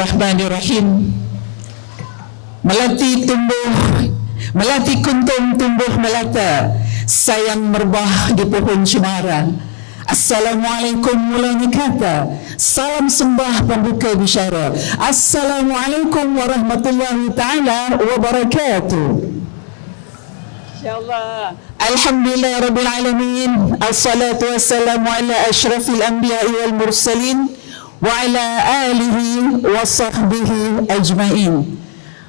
Bismillahirrahmanirrahim. Melati kuntum tumbuh melata, sayang merbah di pohon cemara. Assalamualaikum mulanya kata, salam sembah pembuka bisyara. Assalamualaikum warahmatullahi ta'ala wabarakatuh. InsyaAllah. Alhamdulillah Rabbil Alamin. Assalatu wassalamu ala ashrafil anbiya'i wal mursalin wa ala alihi wa sahbihi ajma'in.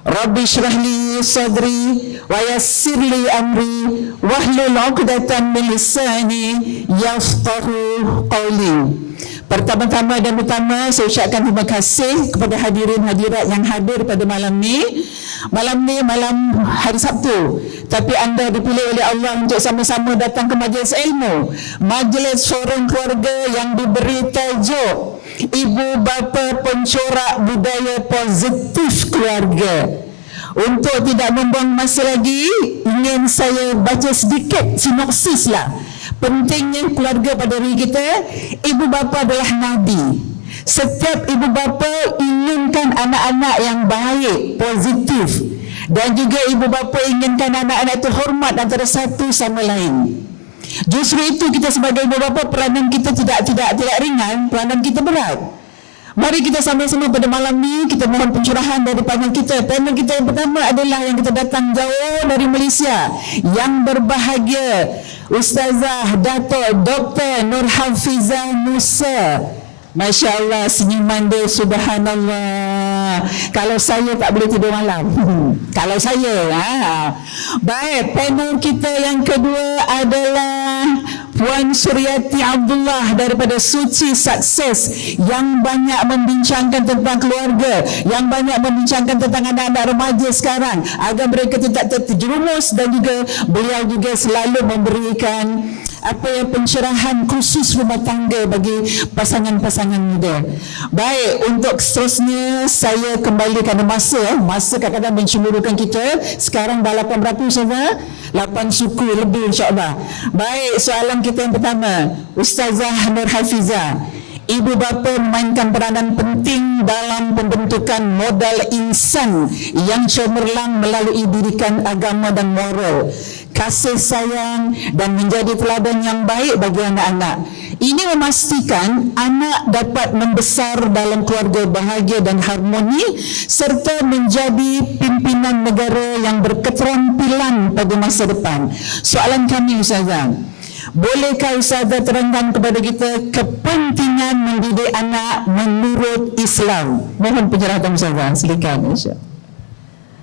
Rabbi syrah li sadri wa yassir li amri wahlul 'uqdatam min lisani yafqahu qawli. Pertama-tama dan utama saya ucapkan terima kasih kepada hadirin hadirat yang hadir pada malam ni. Malam hari Sabtu, tapi anda dipilih oleh Allah untuk sama-sama datang ke majlis ilmu, majlis forum keluarga yang diberi tajuk Ibu Bapa Pencorak Budaya Positif Keluarga. Untuk tidak membuang masa lagi, ingin saya baca sedikit sinopsis lah. Pentingnya keluarga pada diri kita. Ibu bapa adalah Nabi. Setiap ibu bapa inginkan anak-anak yang baik, positif. Dan juga ibu bapa inginkan anak-anak itu hormat antara satu sama lain. Justru itu kita sebagai ibu bapa, peranan kita tidak ringan, peranan kita berat. Mari kita sama-sama pada malam ni kita mohon pencurahan dari panel kita. Panel kita yang pertama adalah yang kita datang jauh dari Malaysia, yang berbahagia Ustazah Dato' Dr. Nur Hafizah Musa. Masya Allah, senyuman dia, subhanallah. Kalau saya tak boleh tidur malam. Kalau saya Baik, panel kita yang kedua adalah Puan Suryati Abdullah daripada Suci Sukses, yang banyak membincangkan tentang keluarga, yang banyak membincangkan tentang anak-anak remaja sekarang agar mereka tidak terjerumus, dan juga beliau juga selalu memberikan pencerahan khusus rumah tangga bagi pasangan-pasangan muda. Baik, untuk seterusnya saya kembali kerana masa kadang-kadang mencemburukan kita. Sekarang dah 8 berapa Ustazah? 8 suku lebih insyaAllah. Baik, soalan kita yang pertama, Ustazah Nur Hafizah, ibu bapa memainkan peranan penting dalam pembentukan modal insan yang cemerlang melalui didikan agama dan moral, kasih sayang dan menjadi teladan yang baik bagi anak-anak. Ini memastikan anak dapat membesar dalam keluarga bahagia dan harmoni serta menjadi pimpinan negara yang berketerampilan pada masa depan. Soalan kami Ustazah, bolehkah Ustazah terangkan kepada kita kepentingan mendidik anak menurut Islam? Mohon pencerahan Ustazah, silakan.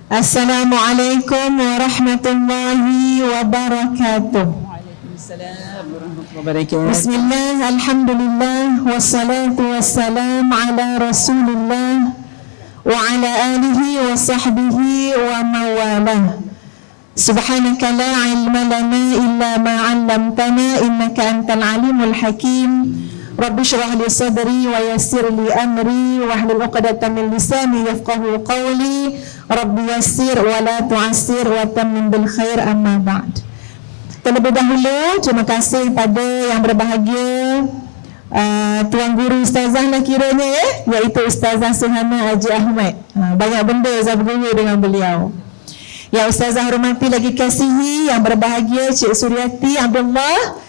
Assalamualaikum warahmatullahi wabarakatuh. Waalaikumsalam warahmatullahi wabarakatuh. Bismillah, alhamdulillah, wassalatu wassalam ala rasulillah wa ala alihi wa sahbihi wa mawalah. Subhanaka la ilma lana illa ma 'allamtana innaka antal alimul hakim. Rabbi shrah li sadri wa yassir li amri wahlul 'uqdatam min lisani yafqahu qawli. Rabbi yassir wa la tu'assir wa tammim bil khair, amma ba'd. Terlebih dahulu terima kasih pada yang berbahagia Tuan Guru Ustazah lah kiranya iaitu Ustazah Suhana Haji Ahmad. Banyak benda saya berguru dengan beliau. Yang Ustazah hormati lagi kasihi yang berbahagia Cik Suryati Abdullah,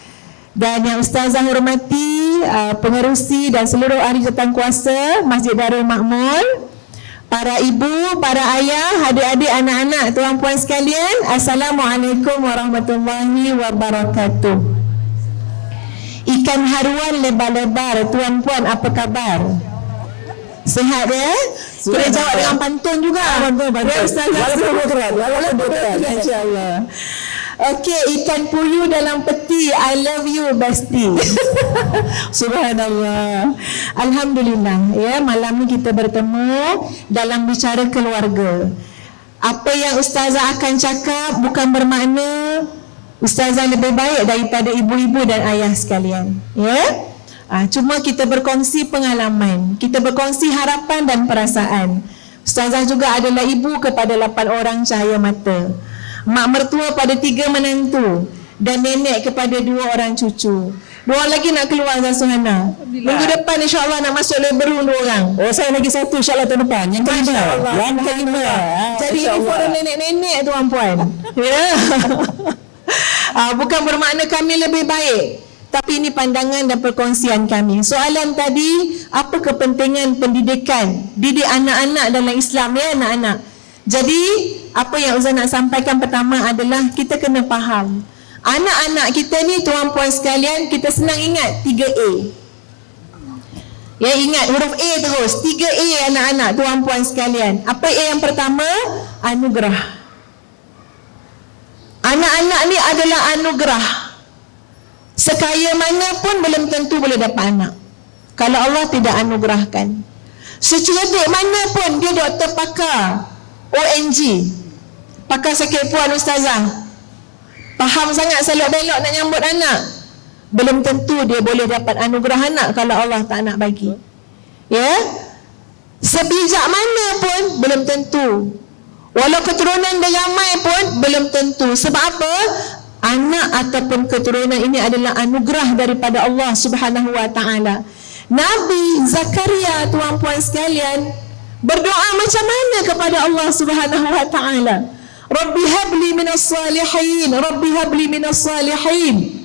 dan yang Ustazah hormati pengerusi dan seluruh ahli jawatankuasa Masjid Darul Makmur, para ibu, para ayah, adik-adik, anak-anak, tuan-puan sekalian, Assalamualaikum warahmatullahi wabarakatuh. Ikan haruan lebar-lebar, tuan-puan apa kabar? Sihat ya? Boleh jawab dengan pantun juga. Pantun. Walaupun berat, insyaAllah. Okey, ikan puyuh dalam peti, I love you Basti. Subhanallah. Alhamdulillah ya, malam ni kita bertemu dalam bicara keluarga. Apa yang Ustazah akan cakap bukan bermakna Ustazah lebih baik daripada ibu-ibu dan ayah sekalian, ya. Cuma kita berkongsi pengalaman, kita berkongsi harapan dan perasaan. Ustazah juga adalah ibu kepada 8 orang cahaya mata, mak mertua pada 3 menantu, dan nenek kepada 2 orang cucu. Dua lagi nak keluar Suhana. Minggu depan insya-Allah nak masuk labor room 2 orang. Oh, saya lagi satu insya-Allah tahun depan. Yang kelima. Yang kelima. Jadi ini forum nenek-nenek tuan-puan. Ya. Bukan bermakna kami lebih baik, tapi ini pandangan dan perkongsian kami. Soalan tadi, apa kepentingan pendidikan? Didik anak-anak dalam Islam ya anak-anak. Jadi, apa yang Ustaz nak sampaikan pertama adalah kita kena faham. Anak-anak kita ni tuan-puan sekalian, kita senang ingat 3A. Ya, ingat huruf A terus. 3A anak-anak tuan-puan sekalian. Apa A yang pertama? Anugerah. Anak-anak ni adalah anugerah. Sekaya mana pun belum tentu boleh dapat anak kalau Allah tidak anugerahkan. Secerdik mana pun dia doktor pakar ONG, pakar sakit puan ustazah, faham sangat selok-belok nak nyambut anak, belum tentu dia boleh dapat anugerah anak kalau Allah tak nak bagi. Ya, sebijak mana pun belum tentu. Walau keturunan dia ramai pun belum tentu. Sebab apa? Anak ataupun keturunan ini adalah anugerah daripada Allah Subhanahu wa taala. Nabi Zakaria tuan-puan sekalian berdoa macam mana kepada Allah Subhanahu wa taala? Rabbi habli minas salihin, Rabbi habli minas salihin.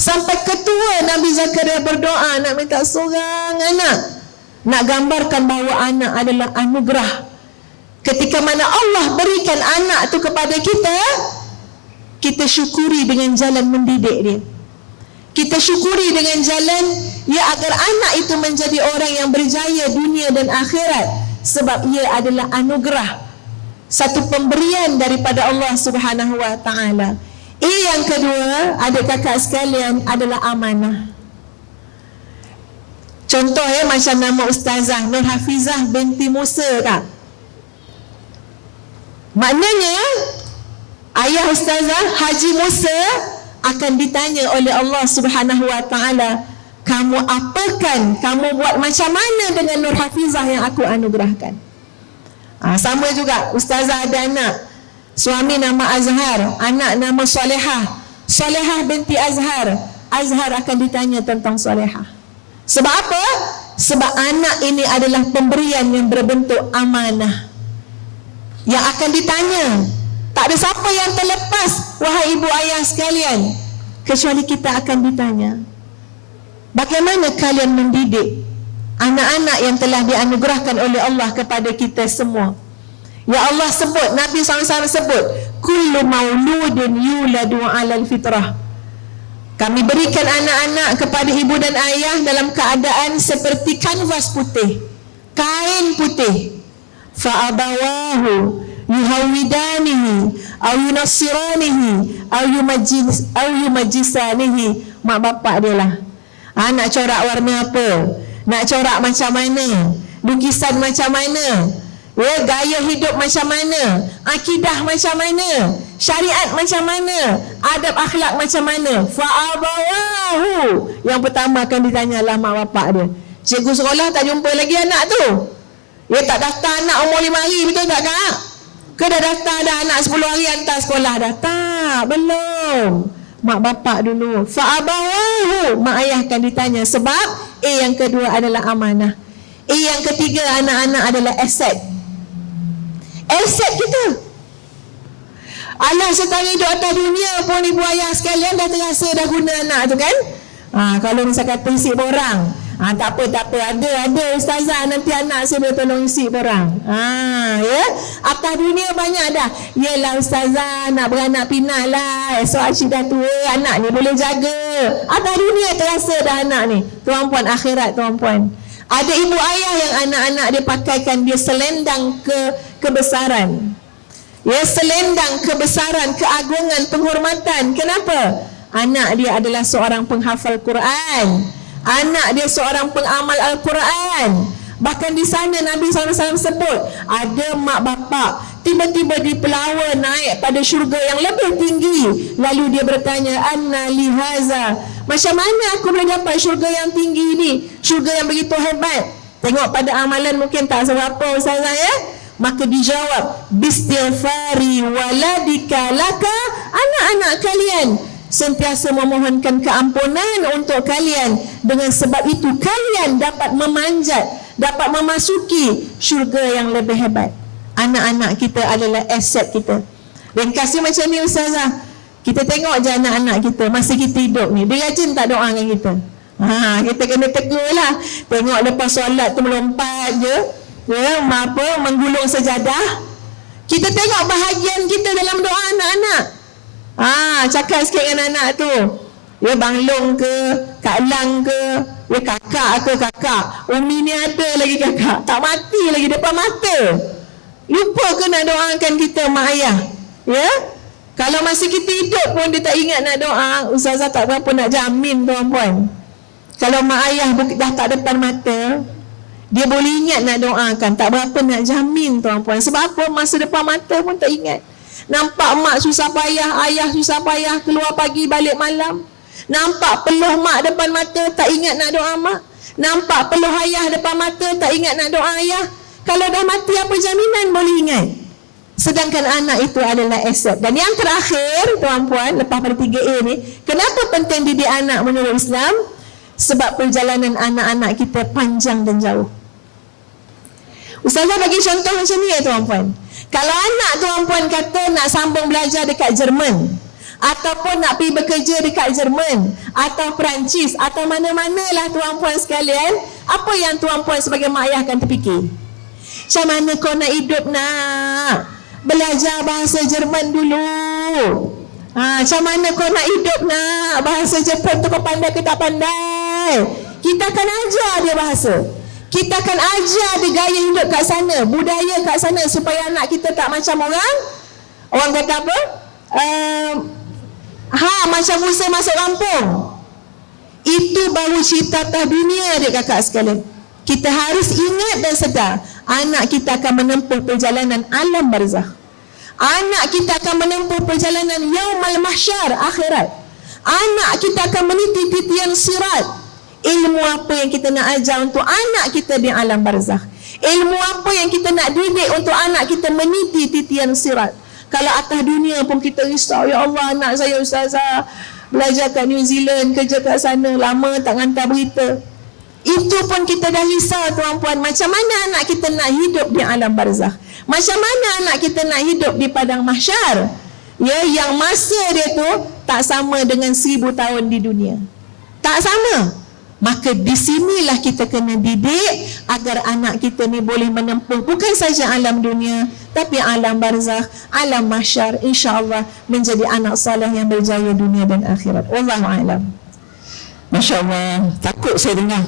Sampai ketua Nabi Zakaria berdoa nak minta seorang anak. Nak gambarkan bahawa anak adalah anugerah. Ketika mana Allah berikan anak tu kepada kita, kita syukuri dengan jalan mendidik dia. Kita syukuri dengan jalan ya agar anak itu menjadi orang yang berjaya dunia dan akhirat, sebab ia adalah anugerah, satu pemberian daripada Allah Subhanahu wa taala. Yang kedua, adik kakak sekalian, adalah amanah. Contoh ya, macam nama Ustazah Nur Hafizah binti Musa tak? Maknanya ayah Ustazah Haji Musa akan ditanya oleh Allah Subhanahu wa taala, kamu apakan, kamu buat macam mana dengan Nur Hafizah yang aku anugerahkan? Sama juga Ustazah ada anak, suami nama Azhar, anak nama Solehah, Solehah binti Azhar, Azhar akan ditanya tentang Solehah. Sebab apa? Sebab anak ini adalah pemberian yang berbentuk amanah yang akan ditanya. Tak ada siapa yang terlepas, wahai ibu ayah sekalian, kecuali kita akan ditanya. Bagaimana kalian mendidik anak-anak yang telah dianugerahkan oleh Allah kepada kita semua? Ya Allah sebut, Nabi SAW sebut, kullu mauludin yuladu alal fitrah. Kami berikan anak-anak kepada ibu dan ayah dalam keadaan seperti kanvas putih, kain putih. Fa'abawahu yuhawidanihi au yunassiranihi au yumajjisanihi. Mak bapak dia lah. Nak corak warna apa, nak corak macam mana, lukisan macam mana, ya, gaya hidup macam mana, akidah macam mana, syariat macam mana, adab akhlak macam mana. Fa'abawahu, yang pertama akan ditanyalah mak bapak dia. Cikgu sekolah tak jumpa lagi anak tu, ya, tak daftar anak umur 5 hari, betul tak kak? Ke dah daftar dah anak 10 hari hantar sekolah dah? Tak, belum. Mak bapak dulu. Fa'abawahu, mak ayah akan ditanya. Sebab yang kedua adalah amanah. Yang ketiga, anak-anak adalah aset. Aset kita. Allah setara hidup atas dunia pun ibu ayah sekalian dah terasa dah guna anak tu kan? Kalau misal kata isi borang, tak apa, ada ustazah nanti anak saya boleh tolong isi borang. Ya, atas dunia banyak dah. Yelah ustazah, nak beranak pinak lah, esok asyik dah tua, anak ni boleh jaga. Atas dunia terasa dah anak ni. Tuan-puan, akhirat tuan-puan, ada ibu ayah yang anak-anak dia pakaikan dia selendang kebesaran. Ya, selendang kebesaran, keagungan, penghormatan. Kenapa? Anak dia adalah seorang penghafal Quran. Anak dia seorang pengamal Al-Quran. Bahkan di sana Nabi SAW sebut, ada mak bapak tiba-tiba dipelawa naik pada syurga yang lebih tinggi. Lalu dia bertanya, anna lihaza, macam mana aku boleh dapat syurga yang tinggi ni, syurga yang begitu hebat? Tengok pada amalan mungkin tak seberapa ustazah ya. Maka dijawab, bistighfari waladika laka, anak-anak kalian sentiasa memohonkan keampunan untuk kalian. Dengan sebab itu kalian dapat memanjat, dapat memasuki syurga yang lebih hebat. Anak-anak kita adalah aset kita. Ringkasnya macam ni Ustazah. Kita tengok je anak-anak kita masa kita hidup ni, dia rajin tak doa dengan kita. Kita kena tegur lah. Tengok lepas solat tu melompat je, menggulung sejadah. Kita tengok bahagian kita dalam doa anak-anak. Cakap sikit dengan anak tu, ya Bang Long ke, Kak Lang ke, ya kakak ke kakak, Umi ni ada lagi kakak, tak mati lagi depan mata. Lupa ke nak doakan kita mak ayah? Ya? Kalau masa kita hidup pun dia tak ingat nak doa, Ustazah tak berapa nak jamin tuan-puan. Kalau mak ayah dah tak depan mata, dia boleh ingat nak doakan, tak berapa nak jamin tuan-puan. Sebab apa? Masa depan mata pun tak ingat. Nampak mak susah payah, ayah susah payah, keluar pagi balik malam. Nampak peluh mak depan mata, tak ingat nak doa mak. Nampak peluh ayah depan mata, tak ingat nak doa ayah. Kalau dah mati apa jaminan boleh ingat? Sedangkan anak itu adalah aset. Dan yang terakhir tuan-puan, lepas pada 3A ni, kenapa penting didik anak menurut Islam? Sebab perjalanan anak-anak kita panjang dan jauh. Ustazah bagi contoh macam ni ya tuan-puan. Kalau anak tuan-puan kata nak sambung belajar dekat Jerman, ataupun nak pergi bekerja dekat Jerman, atau Perancis, atau mana-manalah tuan-puan sekalian, apa yang tuan-puan sebagai mak ayah akan terfikir? Macam mana kau nak hidup nak? Belajar bahasa Jerman dulu. Macam mana kau nak hidup nak? Bahasa Jepun tu kau pandai ke tak pandai? Kita akan ajar dia bahasa. Kita akan ajar dia gaya hidup kat sana, budaya kat sana, supaya anak kita tak macam orang kata apa? Macam Musa masuk kampung. Itu baru cerita atas dunia dia kakak sekalian. Kita harus ingat dan sedar, anak kita akan menempuh perjalanan alam barzakh. Anak kita akan menempuh perjalanan yaumal mahsyar, akhirat. Anak kita akan meniti titian sirat. Ilmu apa yang kita nak ajar untuk anak kita di alam barzakh? Ilmu apa yang kita nak didik untuk anak kita meniti titian sirat? Kalau atas dunia pun kita risau, ya Allah anak saya Ustazah belajar kat New Zealand, kerja kat sana, lama tak hantar berita. Itu pun kita dah risau tuan-puan. Macam mana anak kita nak hidup di alam barzakh? Macam mana anak kita nak hidup di padang mahsyar? Ya, yang masa dia tu tak sama dengan 1000 tahun di dunia. Tak sama. Maka di sinilah kita kena didik agar anak kita ni boleh menempuh bukan saja alam dunia, tapi alam barzakh, alam mahsyar, insya-Allah menjadi anak saleh yang berjaya dunia dan akhirat. Wallahu a'lam. Masya-Allah, takut saya dengar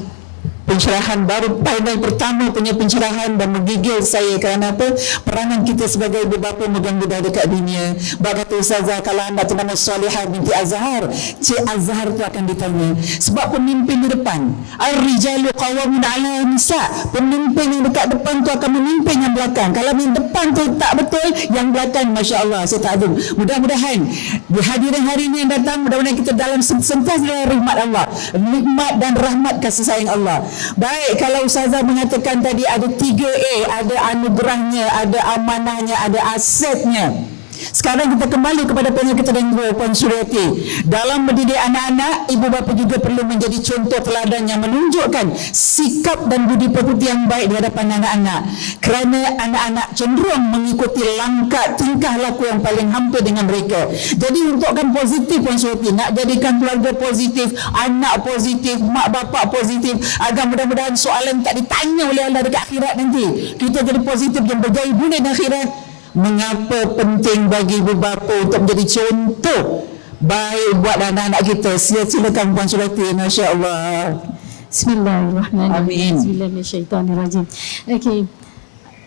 pencerahan baru, panel pertama punya pencerahan, dan menggigil saya. Kerana apa? Peranan kita sebagai ibu bapa megang budak dekat dunia. Bak kata Ustazah, kalau anak tu nama Salihah binti Azhar, Cik Azhar tu akan ditanya. Sebab pemimpin di depan, Ar-rijalu qawwamun 'ala nisa. Pemimpin yang dekat depan tu akan memimpin yang belakang. Kalau yang depan tu tak betul, yang belakang masya-Allah saya tak ada. Mudah-mudahan di hadirin hari ini yang datang, mudah-mudahan kita dalam sentiasa rahmat Allah, nikmat dan rahmat kasih sayang Allah. Baik, kalau Ustazah mengatakan tadi ada 3A, ada anugerahnya, ada amanahnya, ada asetnya. Sekarang kita kembali kepada panel kita dan Puan Suryati. Dalam mendidik anak-anak, ibu bapa juga perlu menjadi contoh teladan yang menunjukkan sikap dan budi pekerti yang baik di hadapan anak-anak. Kerana anak-anak cenderung mengikuti langkah tingkah laku yang paling hampir dengan mereka. Jadi untukkan positif Puan Suryati, nak jadikan keluarga positif, anak positif, mak bapak positif, agar mudah-mudahan soalan tak ditanya oleh Allah dekat akhirat nanti. Kita jadi positif yang berjaya dunia dan akhirat. Mengapa penting bagi ibu bapa untuk menjadi contoh baik buat anak-anak kita? Silakan Puan Suryati. Masya-Allah. Bismillahirrahmanirrahim. Bismillahirrahmanirrahim. Okey.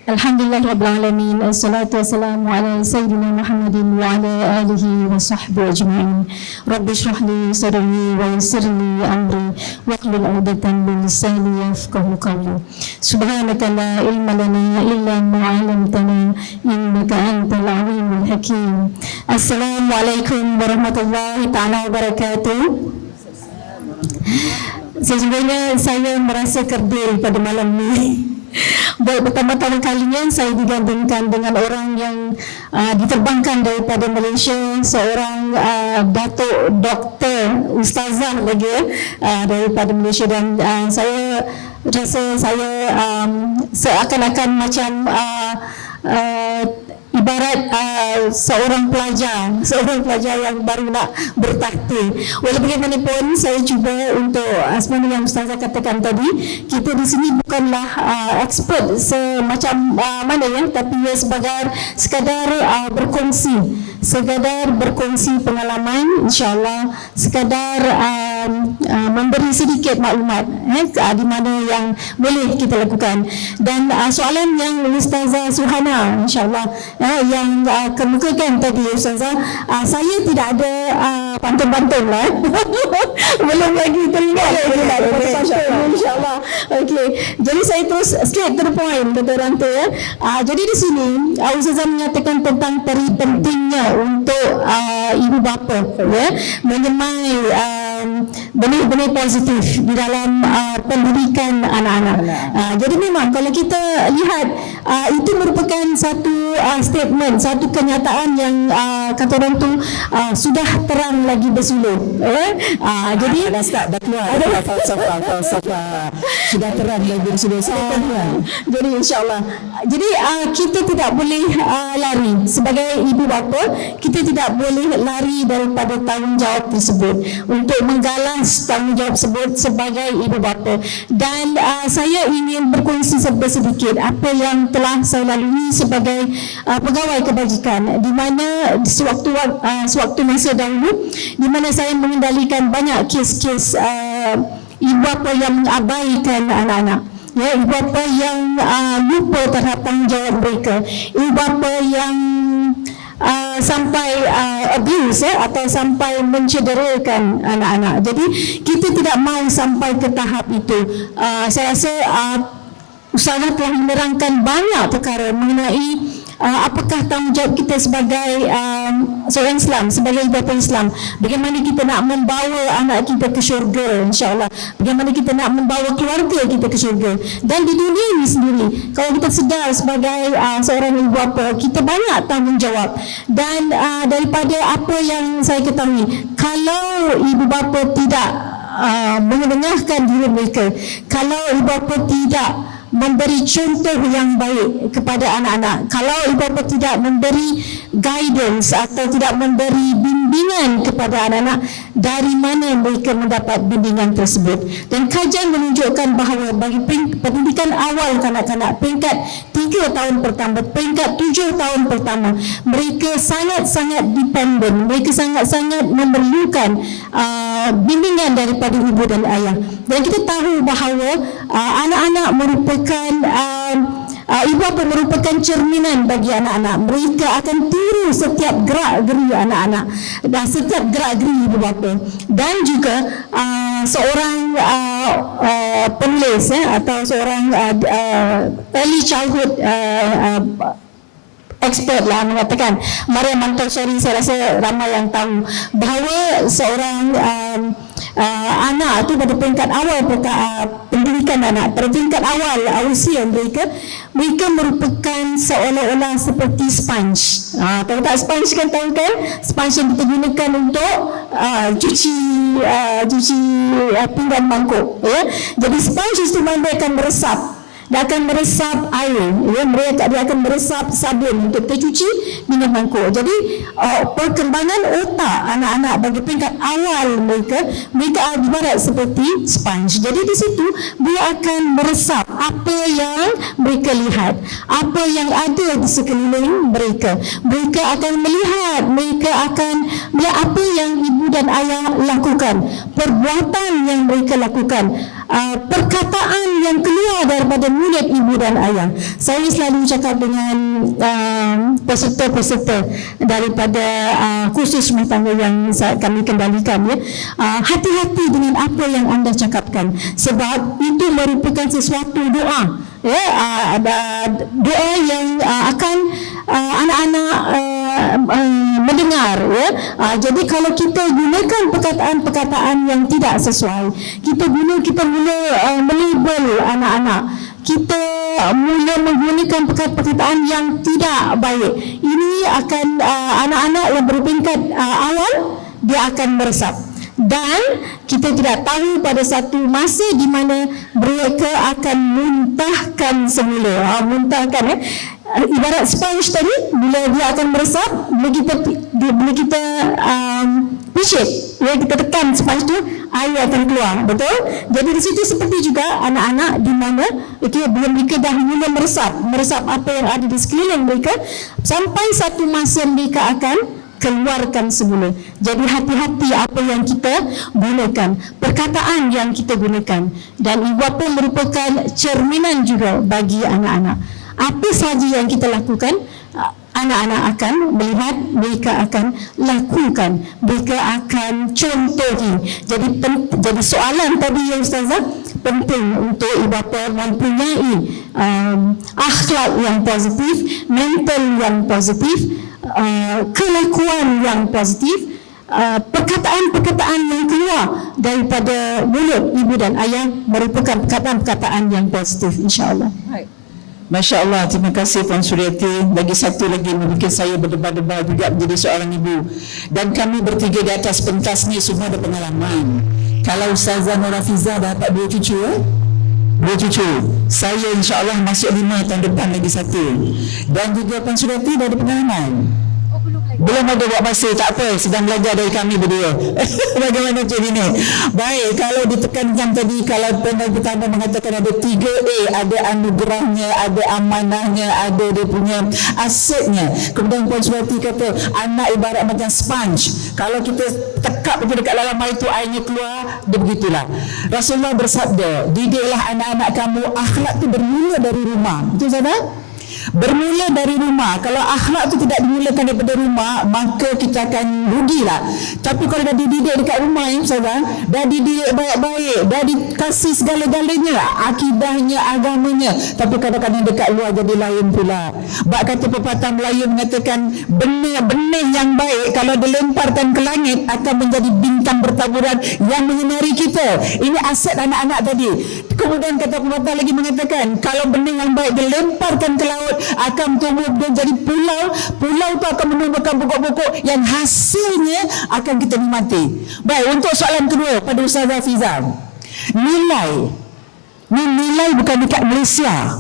Alhamdulillah Rabbil Alamin. Assalatu wassalamu ala Sayyidina Muhammadin wa ala alihi wa sahbihi ajma'in. Rabbi shrah li sadri wa yassir li amri wahlul 'uqdatam min lisani yafqahu qawli. Subhanaka la ilma lana illa ma 'allamtana innaka antal 'alimul hakim. Assalamualaikum warahmatullahi taala wabarakatuh. Sesungguhnya saya merasa kerdil pada malam ini. Baik, pertama-tama kalinya saya digandingkan dengan orang yang diterbangkan daripada Malaysia, seorang datuk doktor ustazah lagi daripada Malaysia, dan saya rasa saya seakan-akan macam ibarat seorang pelajar yang baru nak bertaktir. Walau bagaimanapun, saya cuba untuk sebenarnya yang Ustazah katakan tadi, kita di sini bukanlah expert semacam mana ya, tapi ia sekadar berkongsi pengalaman, insyaAllah sekadar memberi sedikit maklumat di mana yang boleh kita lakukan. Dan soalan yang Ustazah Suhana insyaAllah yang kemukakan tadi Ustazah, saya tidak ada pantun-pantun lah belum lagi teringat insyaAllah. Okey, jadi saya terus straight to the point, kata orang tu ya. Jadi di sini Ustazah menyatakan tentang pentingnya untuk ibu bapa ya menyemai benih-benih positif di dalam pendidikan anak-anak. Jadi memang kalau kita lihat itu merupakan satu statement, satu kenyataan yang kata orang tu sudah terang lagi bersuluh. Jadi dah keluar falsafah sudah terang lagi bersuluh. Jadi insyaAllah, jadi kita tidak boleh lari sebagai ibu bapa, kita tidak boleh lari daripada tanggungjawab tersebut untuk menggalas tanggungjawab tersebut sebagai ibu bapa. Dan saya ingin berkongsi sedikit apa yang telah saya lalui sebagai pegawai kebajikan, di mana sewaktu masa dahulu, di mana saya mengendalikan banyak kes-kes ibu bapa yang mengabaikan anak-anak. Ya, ibu bapa yang lupa terhadap tanggungjawab mereka, ibu bapa yang sampai abuse atau sampai mencederakan anak-anak. Jadi kita tidak mahu sampai ke tahap itu. Saya rasa Ustazah telah menerangkan banyak perkara mengenai apakah tanggungjawab kita sebagai seorang Islam, sebagai ibu bapa Islam. Bagaimana kita nak membawa anak kita ke syurga, insyaAllah. Bagaimana kita nak membawa keluarga kita ke syurga. Dan di dunia ini sendiri, kalau kita sedar sebagai seorang ibu bapa, kita banyak tanggungjawab. Dan daripada apa yang saya ketahui, kalau ibu bapa tidak mendengarkan diri mereka, kalau ibu bapa tidak memberi contoh yang baik kepada anak-anak, kalau ibu bapa tidak memberi guidance atau tidak memberi bimbingan kepada anak-anak, dari mana mereka mendapat bimbingan tersebut? Dan kajian menunjukkan bahawa bagi pendidikan awal kanak-kanak, peringkat 3 tahun pertama, peringkat 7 tahun pertama, mereka sangat-sangat dependent, mereka sangat-sangat memerlukan bimbingan daripada ibu dan ayah. Dan kita tahu bahawa anak-anak merupakan ibu bapa merupakan cerminan bagi anak-anak. Mereka akan tiru setiap gerak-geri anak-anak dan setiap gerak-geri ibu bapa. Dan juga seorang penulis atau seorang early childhood expert lah mengatakan, Maria Montessori, saya rasa ramai yang tahu bahawa seorang anak itu pada peringkat awal pendidikan anak, pada tingkat awal usia mereka merupakan seolah-olah seperti sponge. Kalau tak sponge kan, tahu kan, sponge yang kita gunakan untuk cuci pinggan mangkuk ya. Jadi sponge itu dia akan meresap, dia akan meresap air ya, dia akan meresap sabun untuk tercuci pinggan mangkuk. Jadi perkembangan otak anak-anak bagi peringkat awal mereka ibarat seperti sponge. Jadi di situ dia akan meresap apa yang mereka lihat, apa yang ada di sekeliling mereka. Mereka akan melihat, mereka akan melihat apa yang ibu dan ayah lakukan, perbuatan yang mereka lakukan, perkataan yang keluar daripada mulut ibu dan ayah. Saya selalu cakap dengan peserta-peserta daripada kursus rumah tangga yang kami kendalikan ya, hati-hati dengan apa yang anda cakapkan, sebab itu merupakan sesuatu doa ya, doa yang akan anak-anak mendengar ya. Jadi kalau kita gunakan perkataan-perkataan yang tidak sesuai, kita mula melabel anak-anak, kita mula menggunakan perkataan yang tidak baik, ini akan anak-anak yang berperingkat awal dia akan meresap. Dan kita tidak tahu pada satu masa di mana mereka akan muntahkan semula. Muntahkan ibarat sponge tadi, bila dia akan meresap, bila kita picit, kita tekan sponge tu, air akan keluar, betul? Jadi di situ seperti juga anak-anak di mana bila mereka dah mula meresap apa yang ada di sekeliling mereka, sampai satu masa mereka akan keluarkan semula. Jadi hati-hati apa yang kita gunakan, perkataan yang kita gunakan, dan ibu bapa merupakan cerminan juga bagi anak-anak. Apa sahaja yang kita lakukan, anak-anak akan melihat, mereka akan lakukan, mereka akan contohi. Jadi soalan tadi yang Ustazah, penting untuk ibu bapa mempunyai akhlak yang positif, mental yang positif, kelakuan yang positif, perkataan-perkataan yang keluar daripada mulut ibu dan ayah merupakan perkataan-perkataan yang positif, insya-Allah. Masya Allah, terima kasih Puan Suryati. Lagi satu lagi membuat saya berdebar-debar juga menjadi seorang ibu. Dan kami bertiga di atas pentas ni semua ada pengalaman. Kalau Ustazah Norafiza dapat 2 cucu, 2 cucu, saya insya-Allah masuk 5 tahun depan lagi 1. Dan juga Puan Suryati dah ada pengalaman. Belum ada buat masa, tak apa, sedang belajar dari kami berdua. Bagaimana macam ini? Baik, kalau ditekankan tadi, kalau panel pertama mengatakan ada 3A, ada anugerahnya, ada amanahnya, ada dia punya asetnya. Kemudian Puan Suryati kata, anak ibarat macam sponge. Kalau kita tekap je dekat dalam air tu, airnya keluar, dia begitulah. Rasulullah bersabda, didiklah anak-anak kamu, akhlak tu bermula dari rumah. Betul tak? Bermula dari rumah. Kalau akhlak tu tidak dimulakan daripada rumah, maka kita akan rugilah. Tapi kalau dah dididik dekat rumah, dah dididik baik-baik, dah dikasih segala-galanya, akidahnya, agamanya, tapi kadang-kadang dekat luar jadi lain pula. Bak kata pepatah Melayu mengatakan, benih-benih yang baik kalau dilemparkan ke langit akan menjadi bintang bertaburan yang menyinari kita. Ini aset anak-anak tadi. Kemudian kata pepatah lagi mengatakan, kalau benih yang baik dilemparkan ke laut, akan tumbuh dan jadi pulau. Pulau tu akan menumbuhkan pokok-pokok yang hasilnya akan kita nikmati. Baik, untuk soalan kedua pada Ustazah Fiza, nilai ni nilai bukan dekat Malaysia.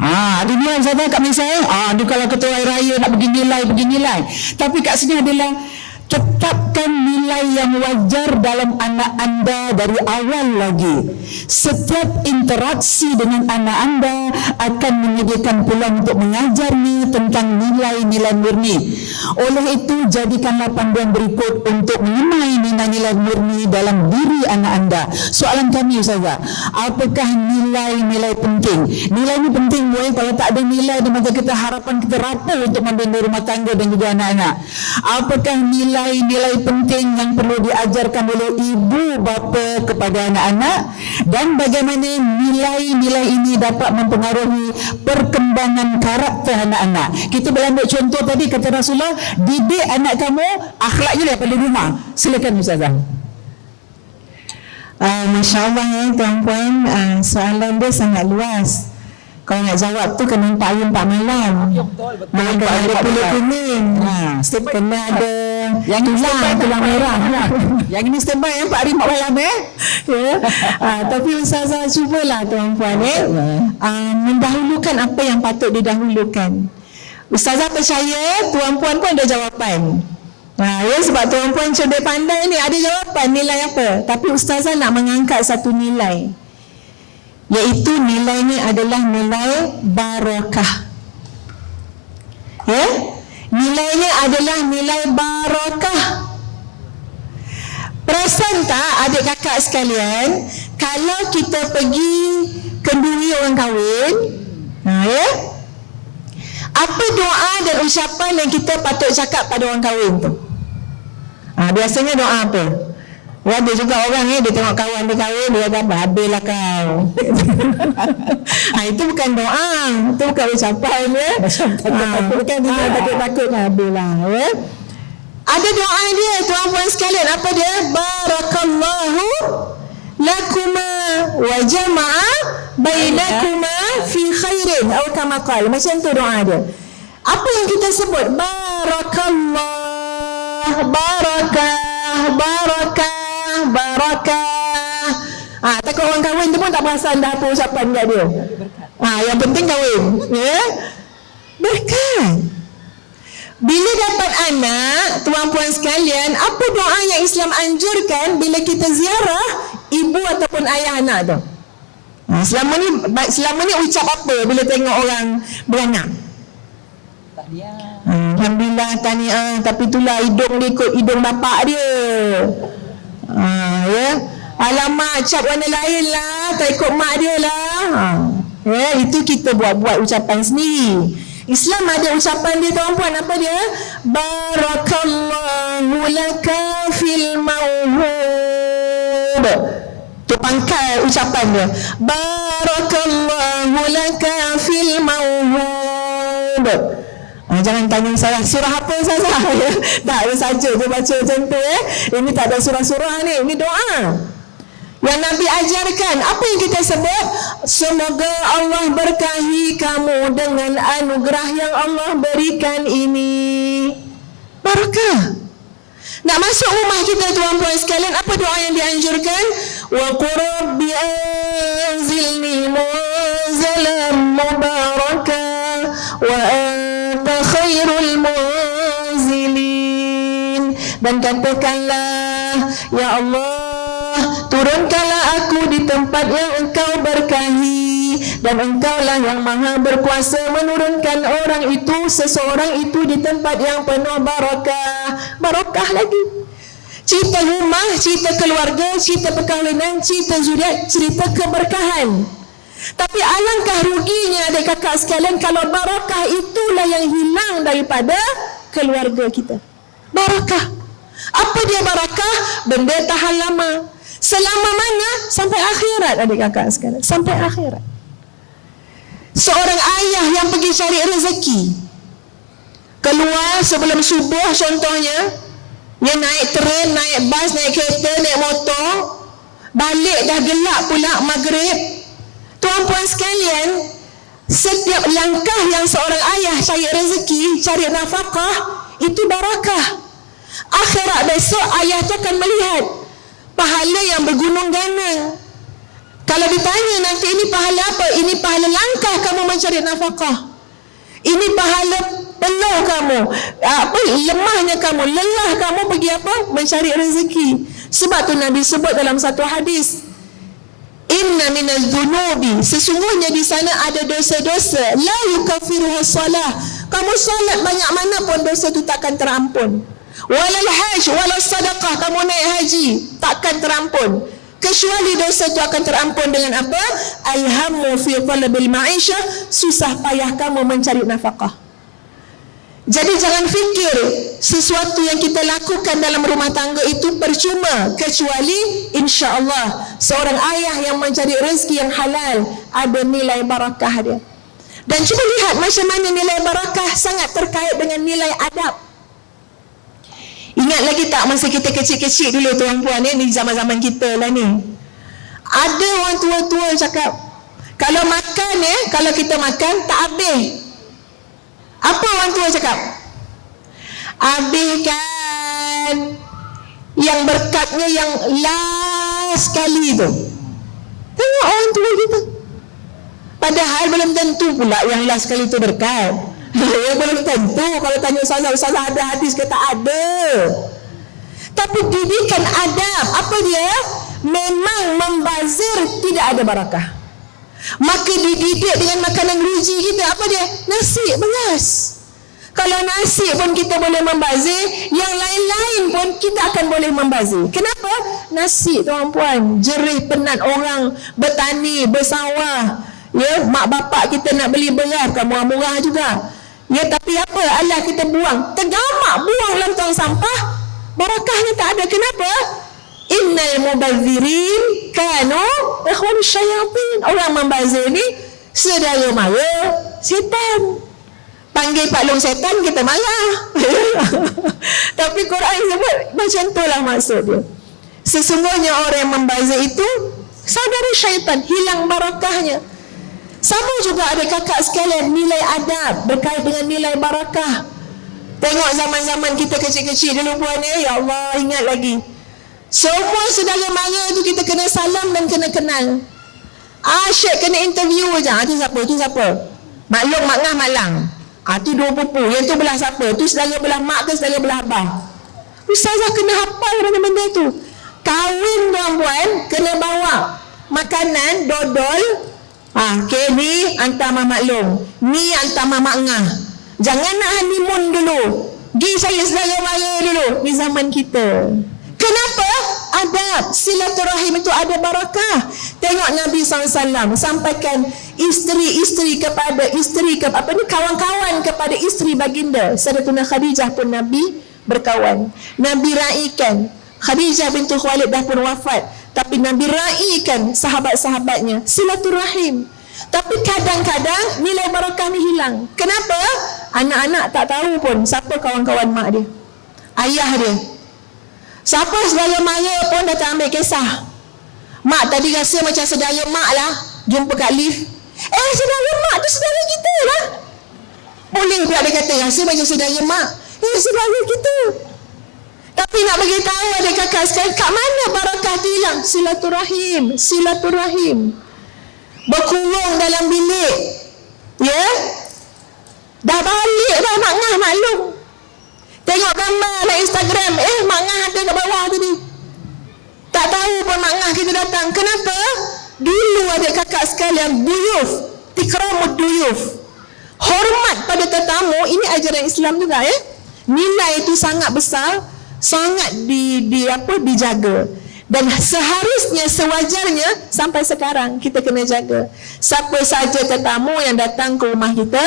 Ada nilai Ustazah kat Malaysia. Dia kalau ketua raya nak bagi nilai. Tapi kat sini adalah tetapkan nilai yang wajar dalam anak anda dari awal lagi. Setiap interaksi dengan anak anda akan menyediakan peluang untuk mengajarnya tentang nilai-nilai murni. Oleh itu, jadikanlah panduan berikut untuk mengenai nilai-nilai murni dalam diri anak anda. Soalan kami Ustazah, apakah nilai-nilai penting? Nilai ini penting, boy. Kalau tak ada nilai, dia macam kita harapan kita rapuh untuk membina rumah tangga dan juga anak-anak. Apakah nilai-nilai penting yang perlu diajarkan oleh ibu bapa kepada anak-anak, dan bagaimana nilai-nilai ini dapat mempengaruhi perkembangan karakter anak-anak? Kita boleh ambil contoh tadi, kata Rasulullah, didik anak kamu akhlaknya daripada rumah. Silakan Ustazah. Masya Allah ya tuan-puan, soalan dia sangat luas. Kalau nak jawab tu kena 4 malam. Kena ada kulit kuning. Kena ada yang tulang merah. Yang ini standby 4 hari 4 malam Tapi Ustazah cubalah tuan-puan mendahulukan apa yang patut didahulukan. Ustazah percaya tuan-puan pun ada jawapan. Sebab tuan-puan cerdik pandai ni ada jawapan nilai apa. Tapi Ustazah nak mengangkat satu nilai, iaitu nilainya adalah nilai barakah. Nilainya adalah nilai barakah. Perasan tak adik kakak sekalian, kalau kita pergi kenduri orang kahwin, apa doa dan ucapan yang kita patut cakap pada orang kahwin tu? Biasanya doa apa? Ada juga orang dia tengok kawan dia kahwin, dia kata habislah kau. Itu bukan doa, itu bukan ucapan bukan takut habislah. Ada doa dia tuan-puan sekalian, apa dia? Barakallahu lakuma wa jama'a bainakuma fi khairin atau kama qala. Macam tu doa dia. Apa yang kita sebut? Barakallah, barakah, barakah, barakah. Takut orang kahwin tu pun tak perasan dah apa ucapan kat dia. Yang penting kahwin, ya. Berkat. Bila dapat anak, tuan-puan sekalian, apa doa yang Islam anjurkan bila kita ziarah ibu ataupun ayah anak tu? Selama ni ucap apa bila tengok orang beranak? Alhamdulillah, tahniah. Tapi itulah hidung dia ikut hidung bapak dia. Ya. Alamak, cap warna lain lah, tak ikut mak dia lah. Ya, itu kita buat ucapan sendiri. Islam ada ucapan dia, tuan-puan. Apa dia? Barakallahu laka fil mawhub. Tu pangkal ucapan dia. Barakallahu laka fil mawhub. Jangan tanya saya surah apa saja. Tak ada saja dia baca macam tu. Ini tak ada surah-surah ni. Ini doa yang Nabi ajarkan. Apa yang kita sebut? Semoga Allah berkahi kamu dengan anugerah yang Allah berikan ini. Barakah. Nak masuk rumah kita, tuan-puan sekalian, apa doa yang dianjurkan? Wa qurbi anzilni munzalan mubarakah wa anta khairul munzilin. Dan katakanlah, ya Allah, turunkanlah aku di tempat yang engkau berkahi, dan engkaulah yang maha berkuasa menurunkan seseorang itu di tempat yang penuh barakah. Barakah lagi. Cerita rumah, cerita keluarga, cerita perkahwinan, cerita zuriat, cerita keberkahan. Tapi alangkah ruginya adik kakak sekalian kalau barakah itulah yang hilang daripada keluarga kita. Barakah. Apa dia barakah? Benda tahan lama. Selama mana? Sampai akhirat adik kakak sekalian. Sampai akhirat. Seorang ayah yang pergi cari rezeki, keluar sebelum subuh contohnya, dia naik tren, naik bas, naik kereta, naik motor, balik dah gelap pula maghrib. Tuan-puan sekalian, setiap langkah yang seorang ayah cari rezeki, cari nafkah, itu barakah. Akhirat besok ayah tu akan melihat pahala yang bergunung ganang. Kalau ditanya nanti, ini pahala apa? Ini pahala langkah kamu mencari nafkah. Ini pahala peluh kamu, lemahnya kamu, lelah kamu pergi apa? Mencari rezeki. Sebab tu Nabi sebut dalam satu hadis, inna minaz dzunubi, sesungguhnya di sana ada dosa-dosa, la yukaffiruha shalah, kamu solat banyak mana pun dosa tu takkan terampun. Walal hajj walal sadaqah, kamu naik haji takkan terampun, kecuali dosa itu akan terampun dengan apa? Alhammu fi talabil ma'isyah, susah payah kamu mencari nafkah. Jadi jangan fikir sesuatu yang kita lakukan dalam rumah tangga itu percuma, kecuali insya-Allah seorang ayah yang mencari rezeki yang halal ada nilai barakah dia. Dan cuba lihat macam mana nilai barakah sangat terkait dengan nilai adab. Ingat lagi tak masa kita kecil-kecil dulu tuan-puan, ni zaman-zaman kita lah ni. Ada orang tua-tua cakap, kalau makan kalau kita makan tak habis. Apa orang tua cakap? Habiskan yang berkatnya yang last kali tu. Tengok orang tua kita. Padahal belum tentu pula yang last kali tu berkat. Belum tentu. Kalau tanya ustazah ada hadis ke? Tak ada. Tapi didikan adab, apa dia? Memang membazir tidak ada barakah. Maka dididik dengan makanan ruji kita, apa dia? Nasi, beras. Kalau nasi pun kita boleh membazir, yang lain-lain pun kita akan boleh membazir. Kenapa? Nasi, tuan-puan, jerih penat orang bertani, bersawah. Ya, mak bapak kita nak beli beras kan murah-murah juga. Ya, tapi apa? Alah kita buang. Tergamak buang dalam tong sampah. Barakahnya tak ada. Kenapa? Innal mubazirin kanu ikhwan syayatin. Orang membazir ni saudara mara setan. Panggil Pak Long setan, kita marah. Tapi Quran sebut macam itulah maksud dia. Sesungguhnya orang yang membazir itu saudara syaitan, hilang barakahnya. Sama juga adik kakak sekalian, nilai adab berkait dengan nilai barakah. Tengok zaman-zaman kita kecil-kecil dulu puan ya Allah, ingat lagi. Semua saudara mara tu kita kena salam dan kena kenal. Asyik kena interview je. Tu siapa? Tu siapa? Maklum mak ngah malang. Tu dua pupu. Yang tu belah siapa? Tu saudara belah mak ke saudara belah abah? Ustazah kena hafal benda-benda tu. Kahwin tuan-puan kena bawa makanan, dodol. Okay, ni hantar mak maklum. Ni hantar mak ngah. Jangan nak honeymoon dulu. Gi saya saudara mara dulu. Ni zaman kita. Kenapa? Adab. Silaturahim itu ada barakah. Tengok Nabi SAW sampaikan isteri-isteri kepada isteri kawan-kawan kepada isteri baginda. Sayyidatuna Khadijah pun Nabi berkawan. Nabi raikan. Khadijah bintu Khuwailid dah pun wafat, tapi Nabi raikan sahabat-sahabatnya. Silaturahim. Tapi kadang-kadang nilai barakah ni hilang. Kenapa? Anak-anak tak tahu pun siapa kawan-kawan mak dia, ayah dia. Siapa saudara mara pun datang ambil kisah. Mak tadi rasa macam saudara mak lah, jumpa kat lift. Saudara mak tu saudara kita lah. Boleh pula dia kata rasa macam saudara mak. Saudara kita. Tapi nak bagi tahu adik kakak sekalian, kat mana barakah tu hilang? Silaturahim. Silaturahim. Berkurung dalam bilik. Ya? Dah balik dah mak ngah maklum. Tengok gambar dalam Instagram. Mak ngah ada kat bawah tadi. Tak tahu pun mak ngah kita datang. Kenapa? Dulu adik kakak sekalian, duyuf. Tikramud duyuf. Hormat pada tetamu. Ini ajaran Islam juga ya. Nilai itu sangat besar. Sangat dijaga. Dan seharusnya, sewajarnya sampai sekarang kita kena jaga. Siapa saja tetamu yang datang ke rumah kita,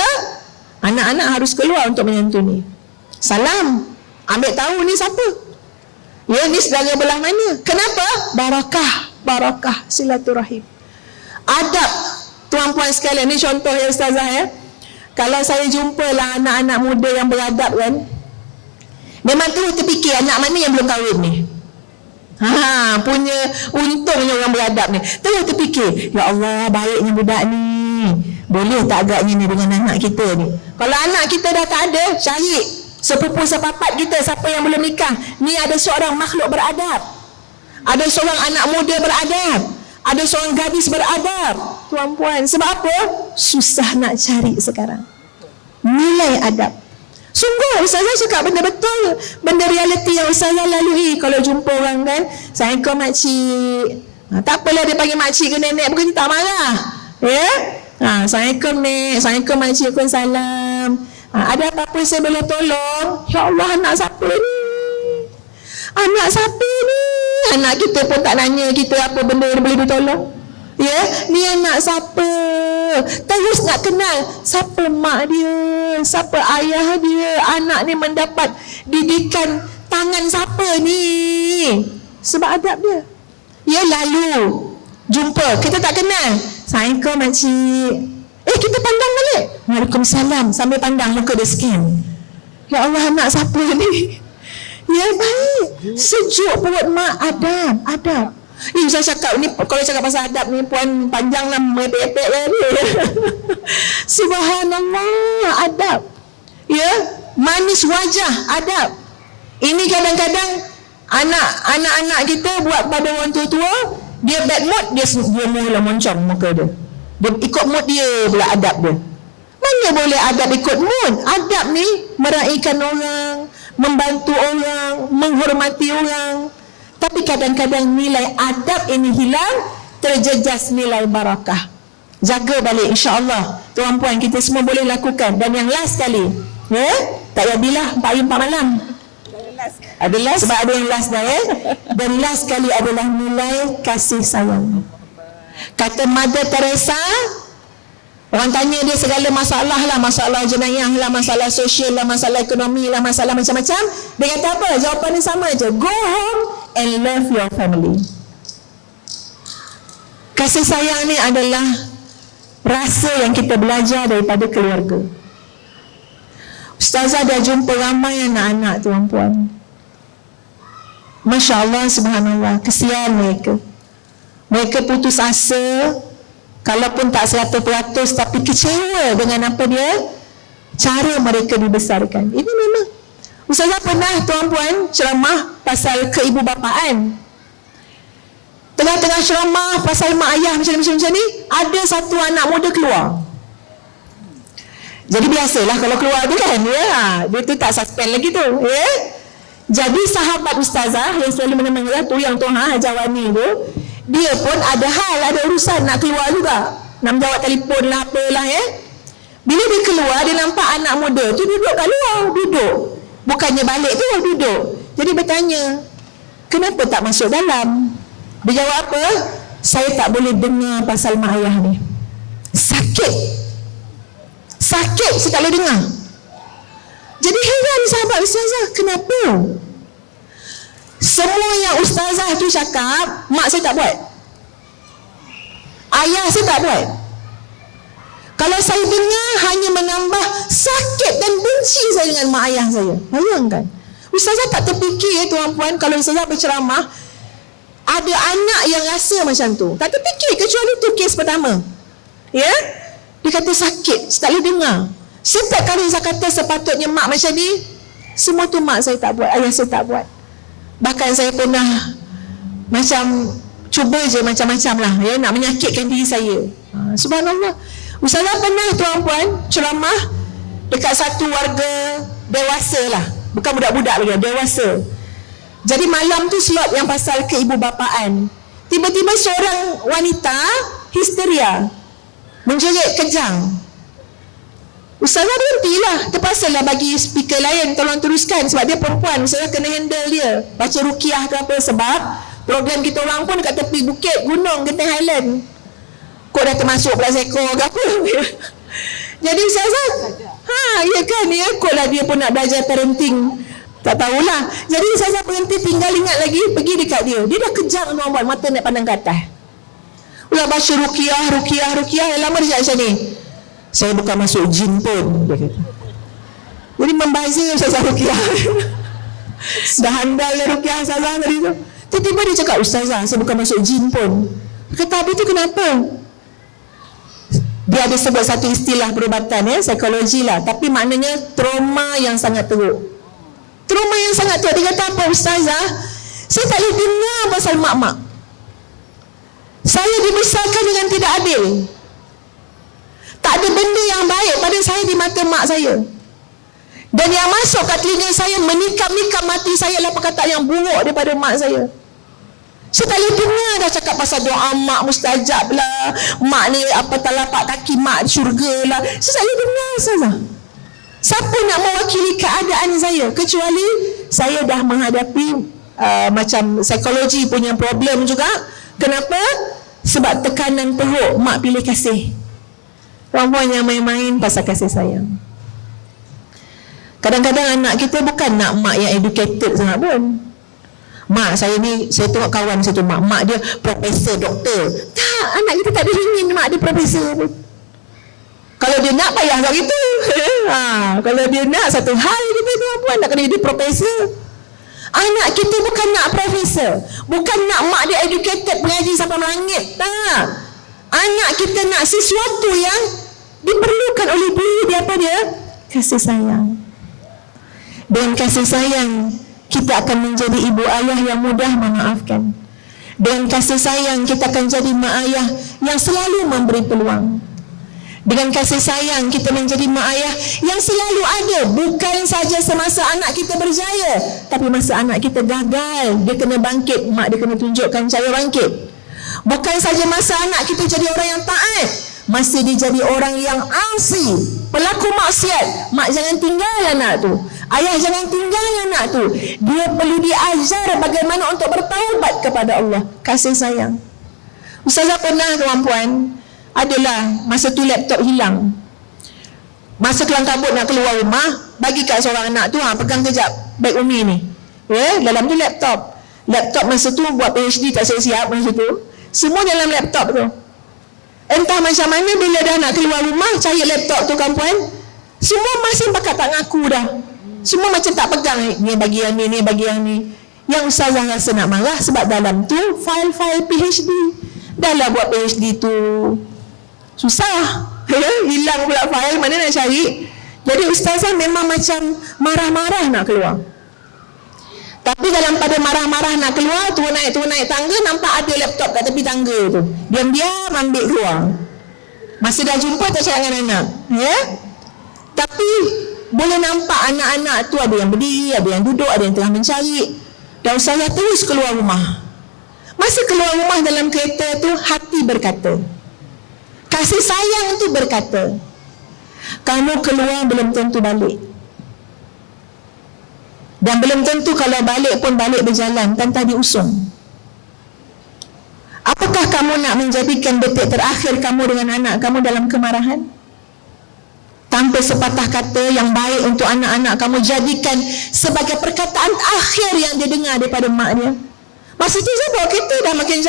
anak-anak harus keluar untuk menyantuni. Salam. Ambil tahu ni siapa. Ya, ni saudara belah mana. Kenapa? Barakah. Barakah silaturahim. Adab. Tuan-puan sekalian, ni contoh ya Ustazah ya. Kalau saya jumpalah anak-anak muda yang beradab kan, memang terus terfikir anak mana yang belum kahwin ni. Punya untungnya orang beradab ni. Terus terfikir, ya Allah baiknya budak ni. Boleh tak agaknya ni dengan anak kita ni. Kalau anak kita dah tak ada, cari sepupu sepapat kita, siapa yang belum nikah. Ni ada seorang makhluk beradab. Ada seorang anak muda beradab. Ada seorang gadis beradab. Tuan-puan, sebab apa? Susah nak cari sekarang. Nilai adab. Sungguh Ustazah cakap benda betul, benda realiti yang Ustazah lalui. Kalau jumpa orang kan, Assalamualaikum makcik. Tak apalah dia panggil makcik ke nenek, bukan tak marah. Ya? Assalamualaikum nek, Assalamualaikum makcik, Waalaikumsalam. Ada apa-apa saya boleh tolong? Ya Allah, anak siapa ni? Anak siapa ni? Anak kita pun tak nanya kita apa benda yang boleh ditolong. Ya, ni anak siapa? Terus nak kenal siapa mak dia, siapa ayah dia. Anak ni mendapat didikan tangan siapa ni? Sebab adab dia. Ya, lalu jumpa, kita tak kenal. Assalamualaikum makcik. Kita pandang balik. Waalaikumsalam. Sambil pandang muka dia scan. Ya Allah, anak siapa ni? Ya, baik. Sejuk perut mak. Adab. Adab. Saya cakap ni, kalau cakap pasal adab ni puan panjang lah, merepek-repek lah ni. Subhanallah, adab. Ya, manis wajah, adab. Ini kadang-kadang anak-anak kita buat pada orang tua-tua, dia bad mood, dia mula moncong muka dia. Dia ikut mood dia pula adab dia. Mana boleh adab ikut mood? Adab ni meraihkan orang, membantu orang, menghormati orang. Tapi kadang-kadang nilai adab ini hilang, terjejas nilai barakah. Jaga balik insya-Allah. Tuan-puan, kita semua boleh lakukan. Dan yang last kali, ya, tak jadilah 4 malam. Ada last sebab ada yang last dah ya. Dan last kali adalah nilai kasih sayang. Kata Mother Teresa, orang tanya dia segala masalah lah, masalah jenayah lah, masalah sosial lah, masalah ekonomi lah, masalah macam-macam. Dia kata apa? Jawapan dia sama je. Go home and love your family. Kasih sayang ni adalah rasa yang kita belajar daripada keluarga. Ustazah dah jumpa ramai anak-anak tuan-puan. Masya Allah, subhanallah, kesian mereka. Mereka putus asa kalaupun tak 100% tapi kecewa dengan apa dia, cara mereka dibesarkan. Ini memang. Ustazah pernah tuan-puan ceramah pasal keibubapaan. Tengah-tengah ceramah pasal mak ayah macam ni, ada satu anak muda keluar. Jadi biasalah kalau keluar tu kan, dia tu tak suspend lagi tu, ya. Jadi sahabat ustazah yang selalu menemani tu, yang Tuhan Hajawani tu, dia pun ada hal, ada urusan nak keluar juga, nak menjawab telefon lah, apalah, ya. Bila dia keluar, dia nampak anak muda tu duduk kat luar, duduk. Bukannya balik tu, duduk. Jadi bertanya, kenapa tak masuk dalam? Dia jawab apa? Saya tak boleh dengar pasal mak ayah ni. Sakit, saya tak boleh dengar. Jadi heran sahabat ustazah, kenapa? Semua yang ustazah tu cakap, mak saya tak buat, ayah saya tak buat. Kalau saya dengar, hanya menambah sakit dan benci saya dengan mak ayah saya. Bayangkan. Ustazah tak terfikir, tuan-puan, kalau ustazah berceramah, ada anak yang rasa macam tu. Tak terfikir, kecuali tu kes pertama. Ya? Dia kata sakit, saya tak boleh dengar. Setiap kali saya kata sepatutnya mak macam ni, semua tu mak saya tak buat, ayah saya tak buat. Bahkan saya pernah macam cuba je macam-macam lah, ya, nak menyakitkan diri saya. Subhanallah. Ustazah pernah tuan-puan ceramah dekat satu warga dewasa lah, bukan budak-budak lagi, dewasa. Jadi malam tu slot yang pasal keibubapaan. Tiba-tiba seorang wanita histeria, menjerit kejang. Ustazah berhentilah, terpaksalah bagi speaker lain tolong teruskan, sebab dia perempuan, Ustazah kena handle dia, baca rukiah ke apa, sebab program kita orang pun dekat tepi bukit, gunung, Genting Highland. Kok dah termasuk belas ekor ke apa. Jadi Ustazah, ya kan, ya, kok lah dia pun nak belajar parenting, tak tahulah. Jadi Ustazah berhenti, tinggal ingat lagi, pergi dekat dia, dia dah kejang tuan-tuan, mata nak pandang ke atas. Ulah baca rukiah, lama dia macam ni. Saya bukan masuk jin pun, dia kata. Jadi membazir Ustazah rukiah. Dah handal lah rukiah Ustazah tadi tu. Tiba-tiba dia cakap, Ustazah, saya bukan masuk jin pun. Kata, habis tu kenapa? Dia ada sebut satu istilah perubatan, ya, psikologi lah, tapi maknanya trauma yang sangat teruk. Trauma yang sangat teruk. Dia kata apa, Ustazah? Saya tak boleh dengar pasal mak-mak. Saya dibesarkan dengan tidak adil. Tak ada benda yang baik pada saya di mata mak saya. Dan yang masuk kat telinga saya, menikam-nikam mati saya adalah perkataan yang buruk daripada mak saya. Saya tak boleh dengar dah cakap pasal doa mak mustajab lah, mak ni apa talapak kaki mak syurga lah. Saya tak boleh dengar, Ustazah. Siapa nak mewakili keadaan saya, kecuali saya dah menghadapi macam psikologi punya problem juga. Kenapa? Sebab tekanan teruk, mak pilih kasih. Perempuan yang main-main pasal kasih sayang. Kadang-kadang anak kita bukan nak mak yang educated sangat pun. Mak saya ni, saya tengok kawan saya tu, mak dia profesor, doktor. Tak, anak kita tak ada ingin mak dia profesor pun. Kalau dia nak, payah kat kita. Kalau dia nak satu hal, kita perempuan nak kena jadi profesor. Anak kita bukan nak profesor, bukan nak mak dia educated, pengaji sampai melangit. Tak. Anak kita nak sesuatu yang diperlukan oleh diri dia, apa dia? Kasih sayang. Dengan kasih sayang, kita akan menjadi ibu ayah yang mudah memaafkan. Dengan kasih sayang, kita akan jadi mak ayah yang selalu memberi peluang. Dengan kasih sayang, kita menjadi mak ayah yang selalu ada, bukan saja semasa anak kita berjaya, tapi masa anak kita gagal, dia kena bangkit, mak dia kena tunjukkan cara bangkit. Bukan saja masa anak kita jadi orang yang taat, masa dia jadi orang yang asi, pelaku maksiat, mak jangan tinggal anak tu, ayah jangan tinggal anak tu. Dia perlu diajar bagaimana untuk bertaubat kepada Allah. Kasih sayang. Ustazah pernah, tuan-puan, adalah masa tu laptop hilang. Masa kelang kabut nak keluar rumah, bagi kat seorang anak tu, pegang kejap beg Umi ni, ya, dalam tu laptop. Laptop masa tu buat PhD tak siap-siap masa tu. Semua dalam laptop tu. Entah macam mana bila dah nak keluar rumah, cari laptop tu, kan puan, semua masih pakat tak ngaku dah. Semua macam tak pegang, ni bagi yang ni bagi yang ni. Yang Ustazah rasa nak marah sebab dalam tu file-file PhD. Dah lah buat PhD tu, Susah. Ya, hilang pula fail, mana nak cari? Jadi ustazah memang macam marah-marah nak keluar. Tapi dalam pada marah-marah nak keluar, turun naik tangga, nampak ada laptop kat tepi tangga tu. Diam-diam ambil keluar. Masa dah jumpa tak cakap dengan anak. Ya? Tapi boleh nampak anak-anak tu ada yang berdiri, ada yang duduk, ada yang tengah mencari. Dan ustazah terus keluar rumah. Masa keluar rumah dalam kereta tu, hati berkata, kasih sayang tu berkata, kamu keluar belum tentu balik. Dan belum tentu kalau balik pun balik berjalan tanpa diusung. Apakah kamu nak menjadikan detik terakhir kamu dengan anak kamu dalam kemarahan? Tanpa sepatah kata yang baik untuk anak-anak kamu, jadikan sebagai perkataan akhir yang dia dengar daripada mak dia. Masa tu saya bawa kereta dah makin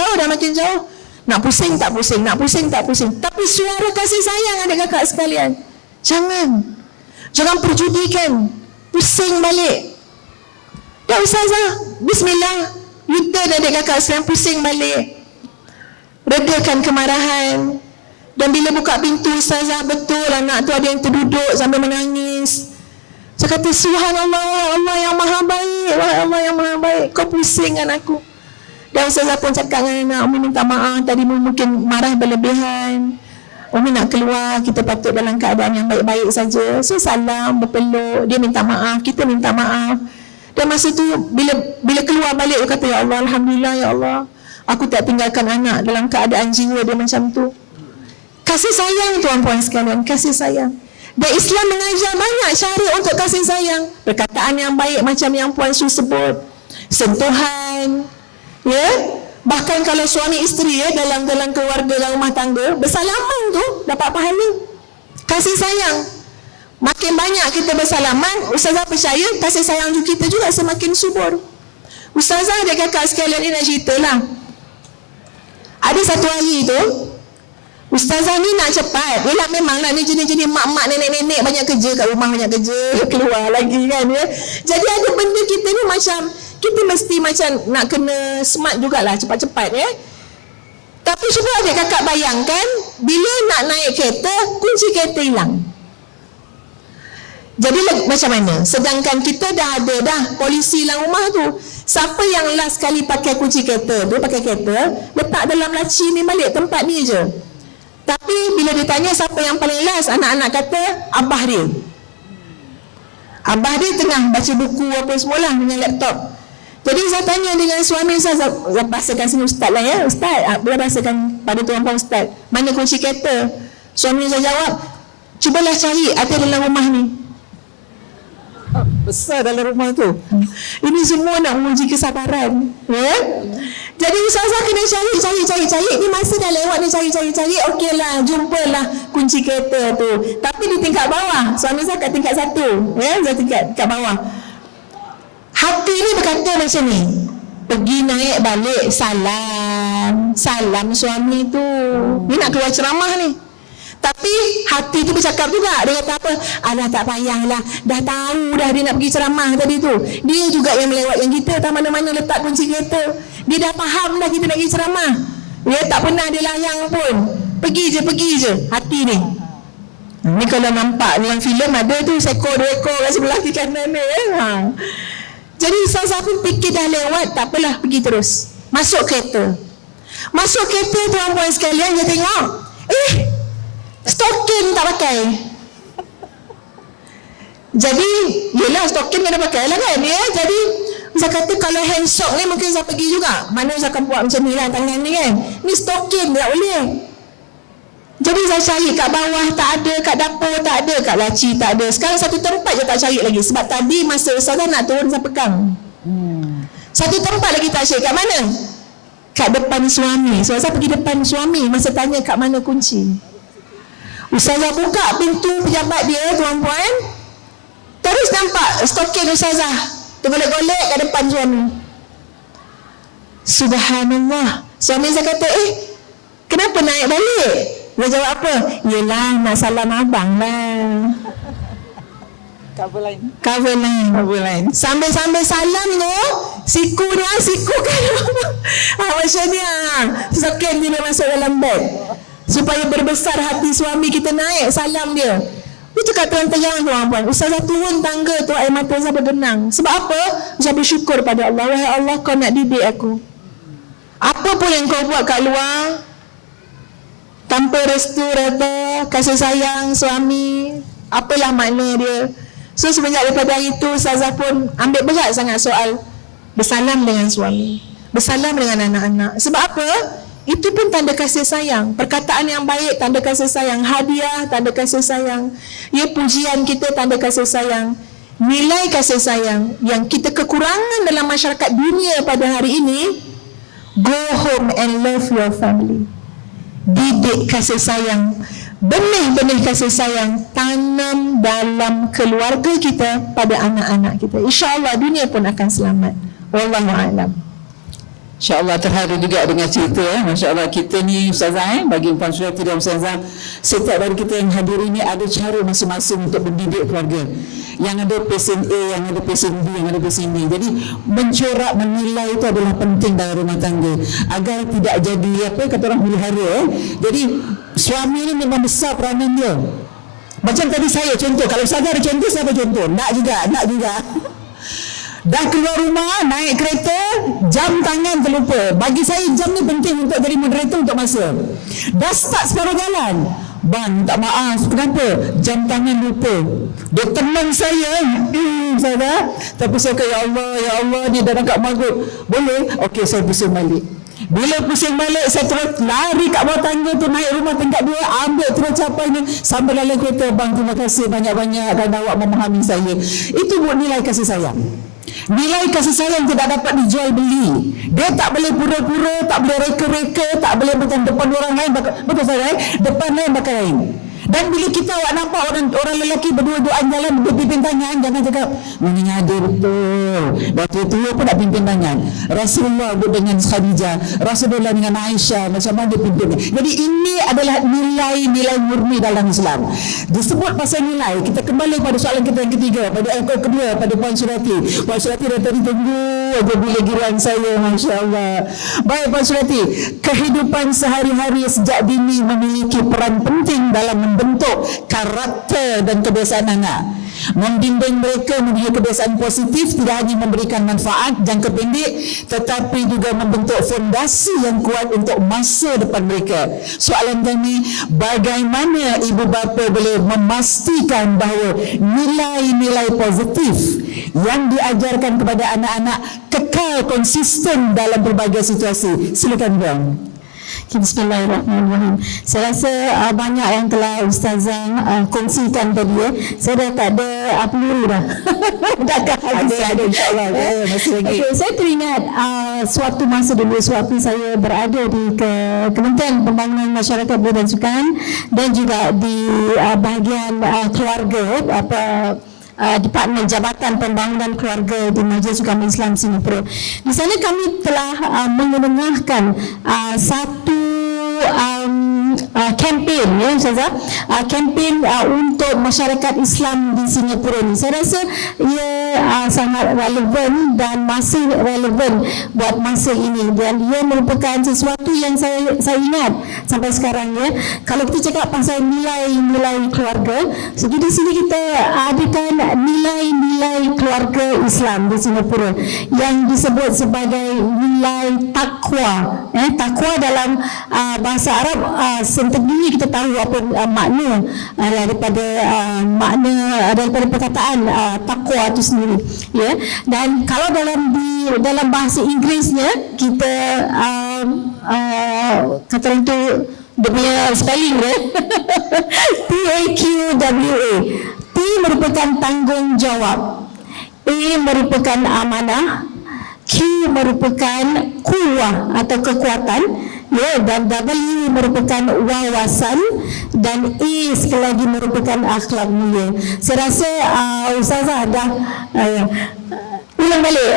jauh. Nak pusing tak pusing, nak pusing tak pusing. Tapi suara kasih sayang adik kakak sekalian. Jangan perjudikan. Pusing balik. Ya ustazah, bismillah, U-turn adik kakak sekalian, pusing balik. Redakan kemarahan. Dan bila buka pintu ustazah, betul anak tu ada yang terduduk sambil menangis. Saya kata, subhanallah, Allah yang maha baik, Allah yang maha baik, kau pusingkan aku. Dan ustazah pun cakap dengan anak, Umi minta maaf, tadi mungkin marah berlebihan, Umi nak keluar, kita patut dalam keadaan yang baik-baik saja. So salam, berpeluk, dia minta maaf, kita minta maaf. Dan masa tu bila keluar balik, dia kata, ya Allah, alhamdulillah ya Allah, aku tak tinggalkan anak dalam keadaan jiwa dia macam tu. Kasih sayang tuan-puan sekalian, kasih sayang. Dan Islam mengajar banyak cara untuk kasih sayang. Perkataan yang baik macam yang Puan Su sebut, sentuhan, ya. Bahkan kalau suami isteri ya, dalam keluarga, dalam rumah tangga, bersalaman tu dapat pahala. Kasih sayang. Makin banyak kita bersalaman, ustazah percaya kasih sayang kita juga semakin subur. Ustazah dan kakak sekalian ni nak ceritalah. Ada satu hari tu, ustazah ni nak cepat. Yelah memanglah ni jenis-jenis mak-mak, nenek-nenek banyak kerja kat rumah, banyak kerja, keluar lagi kan ya. Jadi ada benda kita ni macam, kita mesti macam nak kena smart jugalah, cepat-cepat ya. Tapi cuba adik kakak bayangkan, bila nak naik kereta, kunci kereta hilang. Jadi macam mana? Sedangkan kita dah ada polisi dalam rumah tu. Siapa yang last kali pakai kunci kereta, dia pakai kereta, letak dalam laci ni balik, tempat ni je. Tapi bila ditanya siapa yang paling last, anak-anak kata abah dia. Abah dia tengah baca buku apa semualah dengan laptop. Jadi saya tanya dengan suami saya bahasakan sini ustaz lah ya. Ustaz, boleh bahasakan pada tuan-puan ustaz, mana kunci kereta? Suami saya jawab, cubalah cari ada dalam rumah ni. Besar dalam rumah tu. Ini semua nak menguji kesabaran ya? Jadi ustazah kena cari. Ni masa dah lewat ni cari. Okeylah, jumpalah kunci kereta tu. Tapi di tingkat bawah. Suami saya kat tingkat 1 ya, saya tingkat bawah. Hati ni berkata macam ni, pergi naik balik, salam suami tu. Ni nak keluar ceramah ni. Tapi hati tu bercakap juga. Dia kata apa? Alah tak payahlah, dah tahu dah dia nak pergi ceramah tadi tu. Dia juga yang melewatkan kita, tak mana-mana letak kunci kereta. Dia dah faham dah kita nak pergi ceramah. Dia tak pernah dia layang pun. Pergi je hati ni. Ni kalau nampak dalam filem ada tu seekor dua ekor kat sebelah kiri kanan ni Jadi saya pun fikir dah lewat, tak apalah, pergi terus. Masuk kereta tuan-puan sekalian, dia tengok stokin tak pakai. Jadi yelah, stokin kena pakai lah kan ya. Jadi saya kata kalau hand sock ni mungkin saya pergi juga. Mana saya akan buat macam ni lah tangan ni kan. Ni stokin tak boleh. Jadi saya cari kat bawah tak ada, kat dapur tak ada, kat laci tak ada. Sekarang satu tempat je tak cari lagi. Sebab tadi masa ustazah nak turun saya pegang. Satu tempat lagi tak cari. Kat mana? Kat depan suami. So saya pergi depan suami, masa tanya kat mana kunci. Ustazah buka pintu pejabat dia tuan-puan, terus nampak stokin ustazah tergolek-golek kat depan suami. Subhanallah. Suami saya kata, kenapa naik balik? Dia jawab apa? Yelah, nak salam abang lah. Cover line. Sambil-sambil salam tu, siku kan. Macam ni stokin dia masuk dalam beg. supaya berbesar hati suami kita, naik salam dia. Dia cakap terang-terang tuan-tuan, Ustazah turun tangga tu air mata saya bergenang. Sebab apa? Saya bersyukur pada Allah. Wahai Allah, kau nak didik aku. Apa pun yang kau buat kat luar, tanpa restu, reda, kasih sayang suami, apalah makna dia. So semenjak daripada hari itu, Ustazah pun ambil berat sangat soal bersalam dengan suami, bersalam dengan anak-anak. Sebab apa? Itu pun tanda kasih sayang. Perkataan yang baik tanda kasih sayang. Hadiah tanda kasih sayang. Ya, pujian kita tanda kasih sayang. Nilai kasih sayang yang kita kekurangan dalam masyarakat dunia pada hari ini. Go home and love your family. Didik kasih sayang. Benih-benih kasih sayang tanam dalam keluarga kita, pada anak-anak kita. InsyaAllah dunia pun akan selamat. Wallahualam. InsyaAllah terharu juga dengan cerita Masya Allah kita ni Ustazah bagi Puan Surati dan Ustazah, setiap dari kita yang hadir ini ada cara masing-masing untuk mendidik keluarga. Yang ada pesen A, yang ada pesen B, yang ada pesen D. Jadi mencorak, menilai itu adalah penting dalam rumah tangga agar tidak jadi apa kata orang huru hara. Jadi suami ni memang besar peranan dia. Macam tadi saya contoh, kalau Ustazah ada contoh, saya ada contoh. Nak juga. Dah keluar rumah, naik kereta, jam tangan terlupa. Bagi saya jam ni penting untuk jadi moderator untuk masa. Dah start separuh jalan, bang tak maaf, kenapa? Jam tangan lupa. Dia tenang saya, saya. Tapi saya kata, ya Allah, dia dah dekat maghrib. Boleh? Okey, saya pusing balik. Bila pusing balik, saya terus lari kat bawah tangga tu, naik rumah tingkat 2, ambil terus capainya sampai dalam kereta. Bang, terima kasih banyak-banyak dan awak memahami saya. Itu buat nilai kasih sayang. Nilai kasih sayang tidak dapat dijual beli. Dia tak boleh pura-pura, tak boleh reka-reka, tak boleh macam depan orang lain, betul saya, depan lain bakal lain. Dan bila kita awak nampak orang lelaki berdua-duaan jalan berpimpin tangan, jangan cakap ini ada betul. Dah tua-tua pun nak pimpin tangan. Rasulullah dengan Khadijah, Rasulullah dengan Aisyah, macam mana dia pimpin. Jadi ini adalah nilai-nilai murni dalam Islam. Disebut pasal nilai, kita kembali pada soalan kita yang ketiga, pada kedua, pada Puan Surati. Puan Surati dah tadi tunggu aja bila giliran saya, Masya Allah. Baik Puan Surati, kehidupan sehari-hari sejak dini memiliki peran penting dalam membentuk karakter dan kebiasaan anak. Membimbing mereka mempunyai kebiasaan positif, tidak hanya memberikan manfaat jangka pendek tetapi juga membentuk fondasi yang kuat untuk masa depan mereka. Soalan kami, bagaimana ibu bapa boleh memastikan bahawa nilai-nilai positif yang diajarkan kepada anak-anak kekal konsisten dalam berbagai situasi? Silakan Bang. Bismillahirrahmanirrahim. Saya rasa banyak yang telah Ustazah kongsikan tadi. Saya dah tak ada peluru dah. Dah ada insyaAllah. Masih lagi. Okay, saya teringat suatu masa dulu sewaktu saya berada di Kementerian Pembangunan Masyarakat Belia dan Sukan dan juga di bahagian keluarga Departemen Jabatan Pembangunan Keluarga di Majlis Sukan Islam Singapura. Di sana kami telah mengenengahkan satu kempen, ya Ustazah, kempen untuk masyarakat Islam di Singapura ni. Saya rasa ia sangat relevan dan masih relevan buat masa ini, dan ia merupakan sesuatu yang saya ingat sampai sekarang, ya. Kalau kita cakap pasal nilai-nilai keluarga, jadi di sini kita adakan nilai-nilai keluarga Islam di Singapura yang disebut sebagai nilai takwa. Takwa dalam bahasa Arab sentedini kita tahu apa makna daripada perkataan takwa itu sendiri, ya. Dan kalau dalam bahasa Inggerisnya kita kata itu dia punya spelling, ya. TAQWA. T merupakan tanggungjawab, A merupakan amanah, Q merupakan kuwah atau kekuatan, ya, dan W merupakan wawasan, dan E sekali lagi merupakan akhlak mulia. Saya rasa Ustazah dah ulang balik.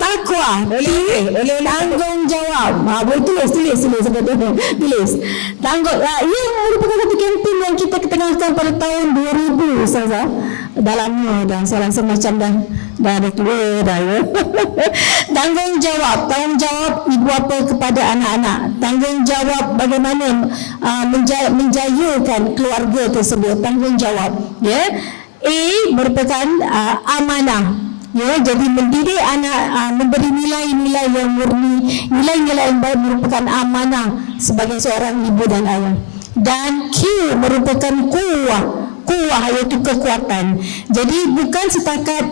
Takwa, tanggungjawab. Boleh tulis. Ia merupakan satu kempen yang kita ketengahkan pada tahun 2000, Ustazah. dalamnya dah. Saya rasa macam dah ada tua dah ya. Tanggungjawab ibu bapa kepada anak-anak. Tanggungjawab bagaimana menjayakan keluarga tersebut. Tanggungjawab ya. A merupakan amanah. Ya, jadi mendidik anak, memberi nilai-nilai yang murni, nilai-nilai yang baik merupakan amanah sebagai seorang ibu dan ayah. Dan Q merupakan kuah iaitu kekuatan. Jadi bukan setakat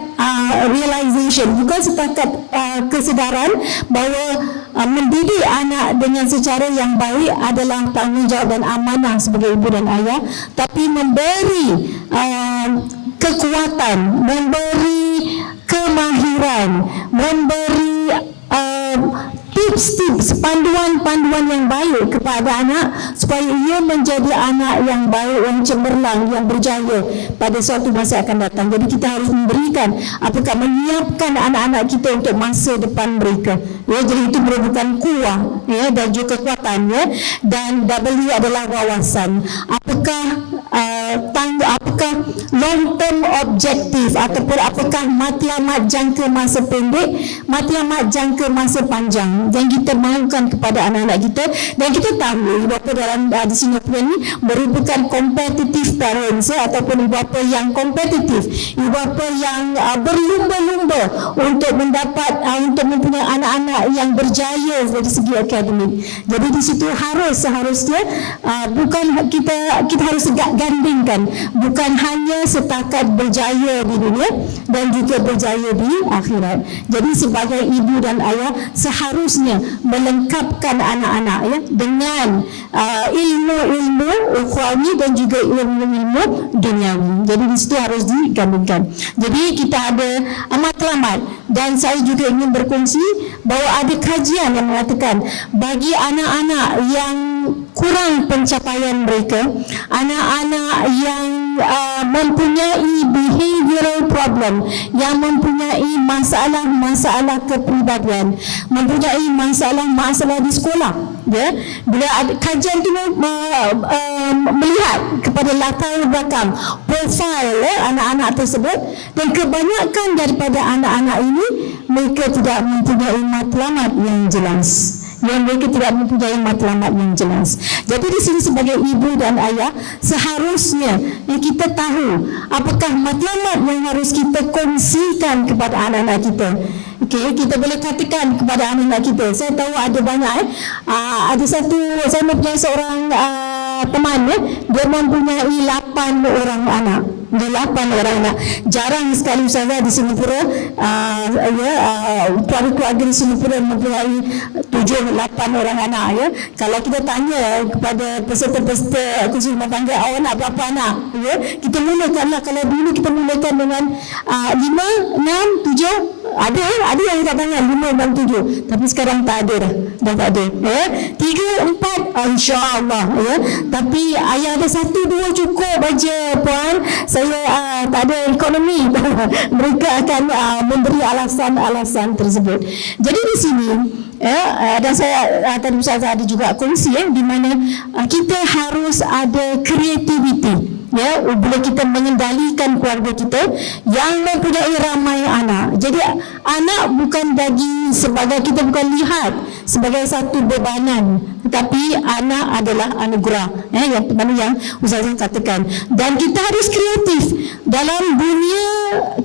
realization, bukan setakat kesedaran bahawa mendidik anak dengan secara yang baik adalah tanggungjawab dan amanah sebagai ibu dan ayah, tapi memberi kekuatan, memberi kemahiran, memberi tips-tips, panduan-panduan yang baik kepada anak supaya ia menjadi anak yang baik, yang cemerlang, yang berjaya pada suatu masa akan datang. Jadi kita harus memberikan, apakah menyiapkan anak-anak kita untuk masa depan mereka. Ya, jadi itu merupakan kuah ya, dan juga kekuatan ya. Dan W adalah wawasan. Apakah long term objektif ataupun apakah matlamat jangka masa pendek, matlamat jangka masa panjang yang kita mahukan kepada anak-anak kita. Dan kita tahu ibu bapa dalam di Singapura ni merupakan competitive parents ataupun ibu bapa yang kompetitif, ibu bapa yang berlumba-lumba untuk mendapat untuk mempunyai anak-anak yang berjaya dari segi akademik. Jadi di situ seharusnya bukan kita harus gandingkan, bukan hanya setakat berjaya di dunia dan juga berjaya di akhirat. Jadi sebagai ibu dan ayah seharusnya melengkapkan anak-anak ya dengan ilmu-ilmu ukhrawi dan juga ilmu-ilmu duniawi. Jadi di situ harus digabungkan. Jadi kita ada matlamat, dan saya juga ingin berkongsi bahawa ada kajian yang mengatakan bagi anak-anak yang kurang pencapaian mereka, anak-anak yang mempunyai behavioral problem, yang mempunyai masalah-masalah kepribadian, mempunyai masalah-masalah di sekolah ya. Bila ada kajian itu melihat kepada latar belakang profil anak-anak tersebut, dan kebanyakan daripada anak-anak ini mereka tidak mempunyai matlamat yang jelas. Jadi di sini sebagai ibu dan ayah seharusnya kita tahu apakah matlamat yang harus kita kongsikan kepada anak-anak kita. Okey, kita boleh katakan kepada anak-anak kita. Saya tahu ada banyak ada satu, saya mempunyai seorang teman dia mempunyai 8 orang anak. Dia 8 orang anak. Jarang sekali Ustazah di Singapura keluarga di Singapura mempunyai 7-8 orang anak ya. Kalau kita tanya kepada peserta-peserta kursus rumah tangga, awak nak berapa anak ya, kita mulakanlah, kalau dulu kita mulakan dengan 5, 6, 7, ada yang angkat tangan 5 dan 7, tapi sekarang tak ada dah tak ada ya. 3, 4 insya-Allah ya. Tapi ayah ada 1, 2 cukup aja puan, saya tak ada ekonomi. Mereka akan memberi alasan-alasan tersebut. Jadi di sini dan saya tadi Ustazah ada juga kongsi di mana kita harus ada kreativiti ya, bila kita mengendalikan keluarga kita yang mempunyai ramai anak. Jadi anak bukan bagi sebagai, kita bukan lihat sebagai satu bebanan, tetapi anak adalah anugerah yang mana yang Ustazah katakan. Dan kita harus kreatif dalam dunia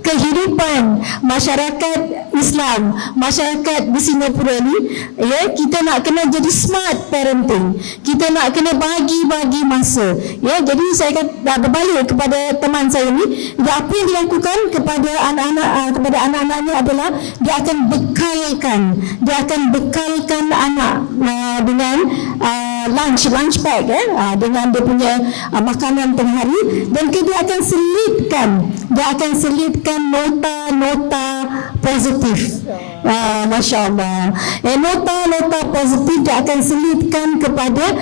kehidupan masyarakat Islam, masyarakat di Singapura ni ya. Kita nak kena jadi smart parenting, kita nak kena bagi masa ya. Jadi saya kata berbalik kepada teman saya ni, apa yang dilakukan kepada anak-anaknya adalah dia akan bekalkan anak dengan lunch pack dengan dia punya makanan tengah hari, dan dia akan selitkan nota positif. Masya Allah. Nota-nota positif dia akan selitkan kepada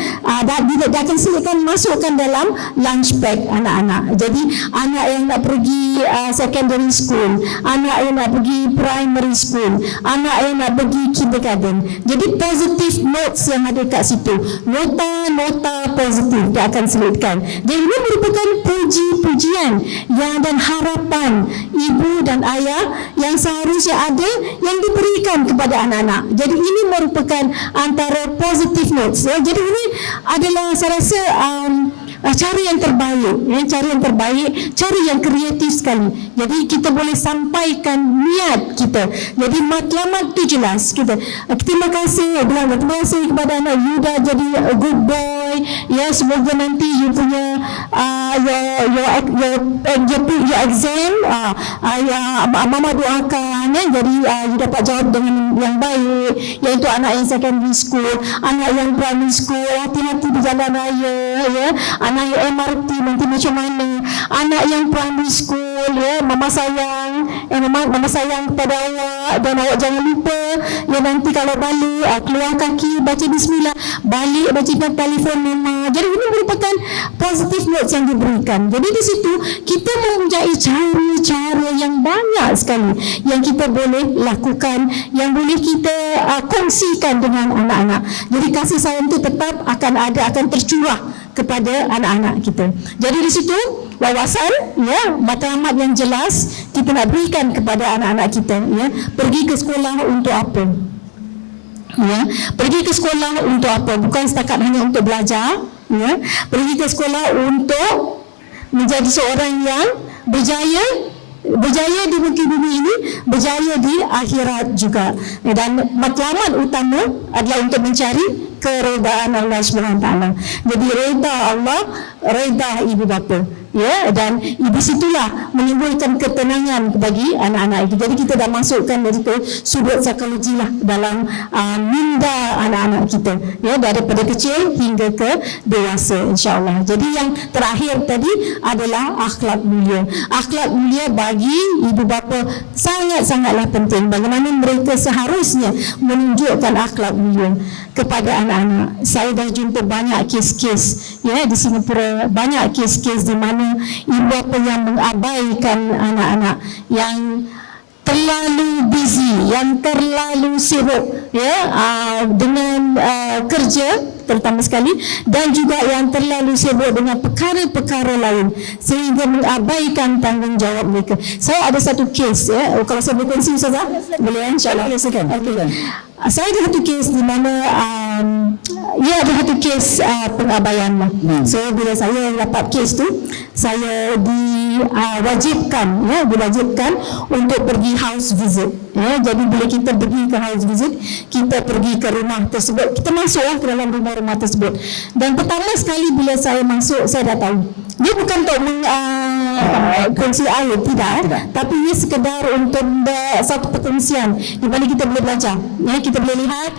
dia akan selitkan masukkan dalam lunch bag anak-anak. Jadi anak yang nak pergi secondary school, anak yang nak pergi primary school, anak yang nak pergi kindergarten. Jadi positive notes yang ada kat situ, nota-nota positif dia akan selitkan. Jadi ini merupakan puji-pujian yang dan harapan ibu dan ayah yang seharusnya ada yang diberikan kepada anak-anak. Jadi ini merupakan antara positive notes. Jadi ini adalah saya rasa cara yang terbaik, cara yang kreatif sekali. Jadi kita boleh sampaikan niat kita. Jadi matlamat tu jelas kita. Terima kasih kepada anak Yuda jadi a good boy. Ya, semoga nanti you punya your exam mama doakan jadi you dapat jawab dengan yang baik, iaitu anak yang secondary school, anak yang primary school, hati-hati di jalan raya, ya, anak yang MRT nanti macam mana, anak yang primary school, ya, mama sayang kepada awak, dan awak jangan lupa ya nanti kalau balik keluar kaki baca bismillah, balik baca telefon mama. Jadi ini merupakan positive notes yang diberikan. Jadi di situ kita mempunyai cara-cara yang banyak sekali yang kita boleh lakukan, yang boleh kita kongsikan dengan anak-anak. Jadi kasih sayang itu tetap akan tercurah kepada anak-anak kita. Jadi di situ wawasan, ya, matlamat yang jelas kita nak berikan kepada anak-anak kita, ya. Pergi ke sekolah untuk apa? Ya, pergi ke sekolah untuk apa? Bukan setakat hanya untuk belajar, ya. Pergi ke sekolah untuk menjadi seorang yang berjaya di muka bumi ini, berjaya di akhirat juga. Dan matlamat utama adalah untuk mencari keredaan Allah SWT. Jadi reda Allah, reda ibu bapa, ya, dan di situlah menimbulkan ketenangan bagi anak-anak itu. Jadi kita dah masukkan dari sudut psikologi lah dalam minda anak-anak kita, ya, daripada kecil hingga ke dewasa, insya-Allah. Jadi yang terakhir tadi adalah akhlak mulia. Akhlak mulia bagi ibu bapa sangat-sangatlah penting. Bagaimana mereka seharusnya menunjukkan akhlak mulia kepada anak-anak. Saya dah jumpa banyak kes-kes, ya, di Singapura, banyak kes-kes di mana ibu bapa yang mengabaikan anak-anak, yang terlalu busy, yang terlalu sibuk, ya, dengan kerja terutama sekali, dan juga yang terlalu sibuk dengan perkara-perkara lain sehingga mengabaikan tanggungjawab mereka. Saya ada satu kes, ya, kalau saya berkongsi Ustazah, boleh, insya-Allah. Okay. Saya ada satu kes di mana ada satu kes pengabaian lah. So bila saya dapat kes tu, saya diwajibkan untuk pergi house visit, ya. Jadi bila kita pergi ke house visit, kita pergi ke rumah tersebut, kita masuklah ke dalam rumah tersebut. Dan pertama sekali bila saya masuk, saya dah tahu dia bukan untuk kongsi air, tidak. Tapi ia sekedar untuk satu perkongsian di mana kita boleh belajar, ya, kita boleh lihat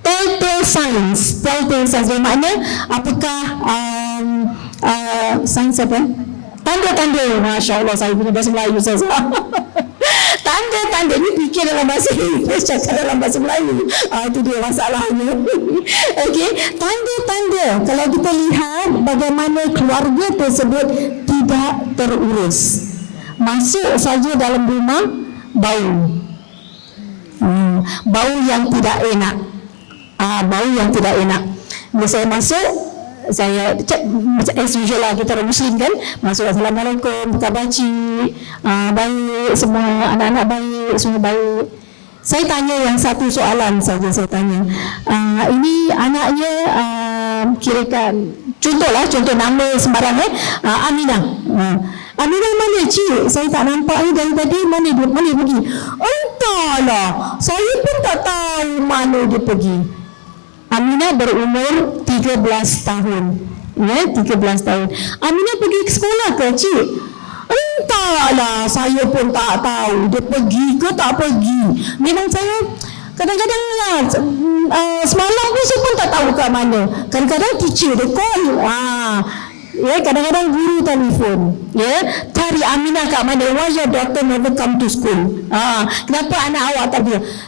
telltale signs bermakna apakah signs apa? Tanda-tanda. Masya Allah, saya punya bahasa Melayu saja. Tanda-tanda ni fikir dalam bahasa Inggeris, cakap dalam bahasa Melayu. Itu dia masalahnya. Okey, tanda-tanda kalau kita lihat bagaimana keluarga tersebut tidak terurus. Masuk saja dalam rumah bau. Bau yang tidak enak. Bila saya masuk, saya cek macam as usual lah, kita orang Muslim kan, masuk Assalamualaikum, buka baci, baik, semua anak-anak baik, semua baik. Saya tanya yang satu soalan saja, saya tanya, ini anaknya kirakan contoh nama sembarang, Aminah. Aminah mana cik? Saya tak nampak ni dari tadi, mana dia pergi? Entahlah, saya pun tak tahu mana dia pergi. Aminah berumur 13 tahun. Ya, 13 tahun. Aminah pergi ke sekolah ke, cik? Entahlah, saya pun tak tahu dia pergi ke tak pergi. Memang saya kadang-kadang lah, semalam pun saya pun tak tahu ke mana. Kadang-kadang teacher dia call, Ya, kadang-kadang guru telefon, ya, cari Aminah kat mana? Why your daughter never come to school? Kenapa anak awak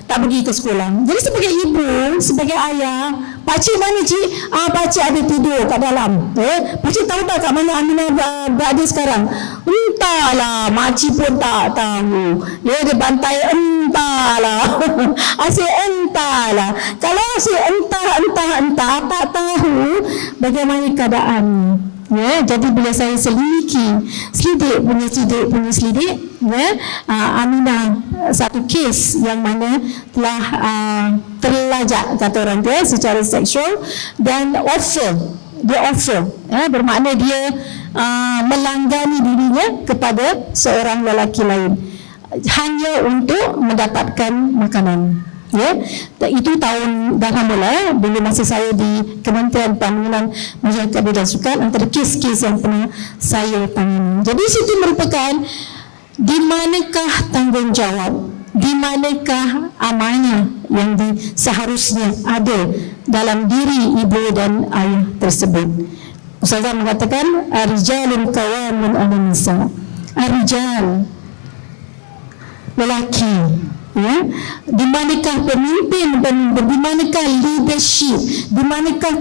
tak pergi ke sekolah? Jadi sebagai ibu, sebagai ayah, pakcik mana cik? Pakcik ada tidur kat dalam. Pakcik tahu tak kat mana Aminah berada sekarang? Entahlah, makcik pun tak tahu. Ya, dia bantai entahlah. Asyik entahlah. Kalau asyik entah, tak tahu bagaimana keadaan. Ya, jadi bila saya selidik punya selidik, ya, Aminah satu kes yang mana telah terlajak kata orang dia secara seksual dan offer, bermakna dia melanggani dirinya kepada seorang lelaki lain hanya untuk mendapatkan makanan. Ya, itu tahun alhamdulillah dulu masa saya di Kementerian Pembangunan Masyarakat dan Sukan, antara kes-kes yang pernah saya tangani. Jadi situ merupakan di manakah tanggungjawab, di manakah amanah yang seharusnya ada dalam diri ibu dan ayah tersebut. Ustazah mengatakan ar-rijalun qawamun 'alan nisa. Ar-rijal, lelaki, ya, di manakah pemimpin, di manakah leadership, di manakah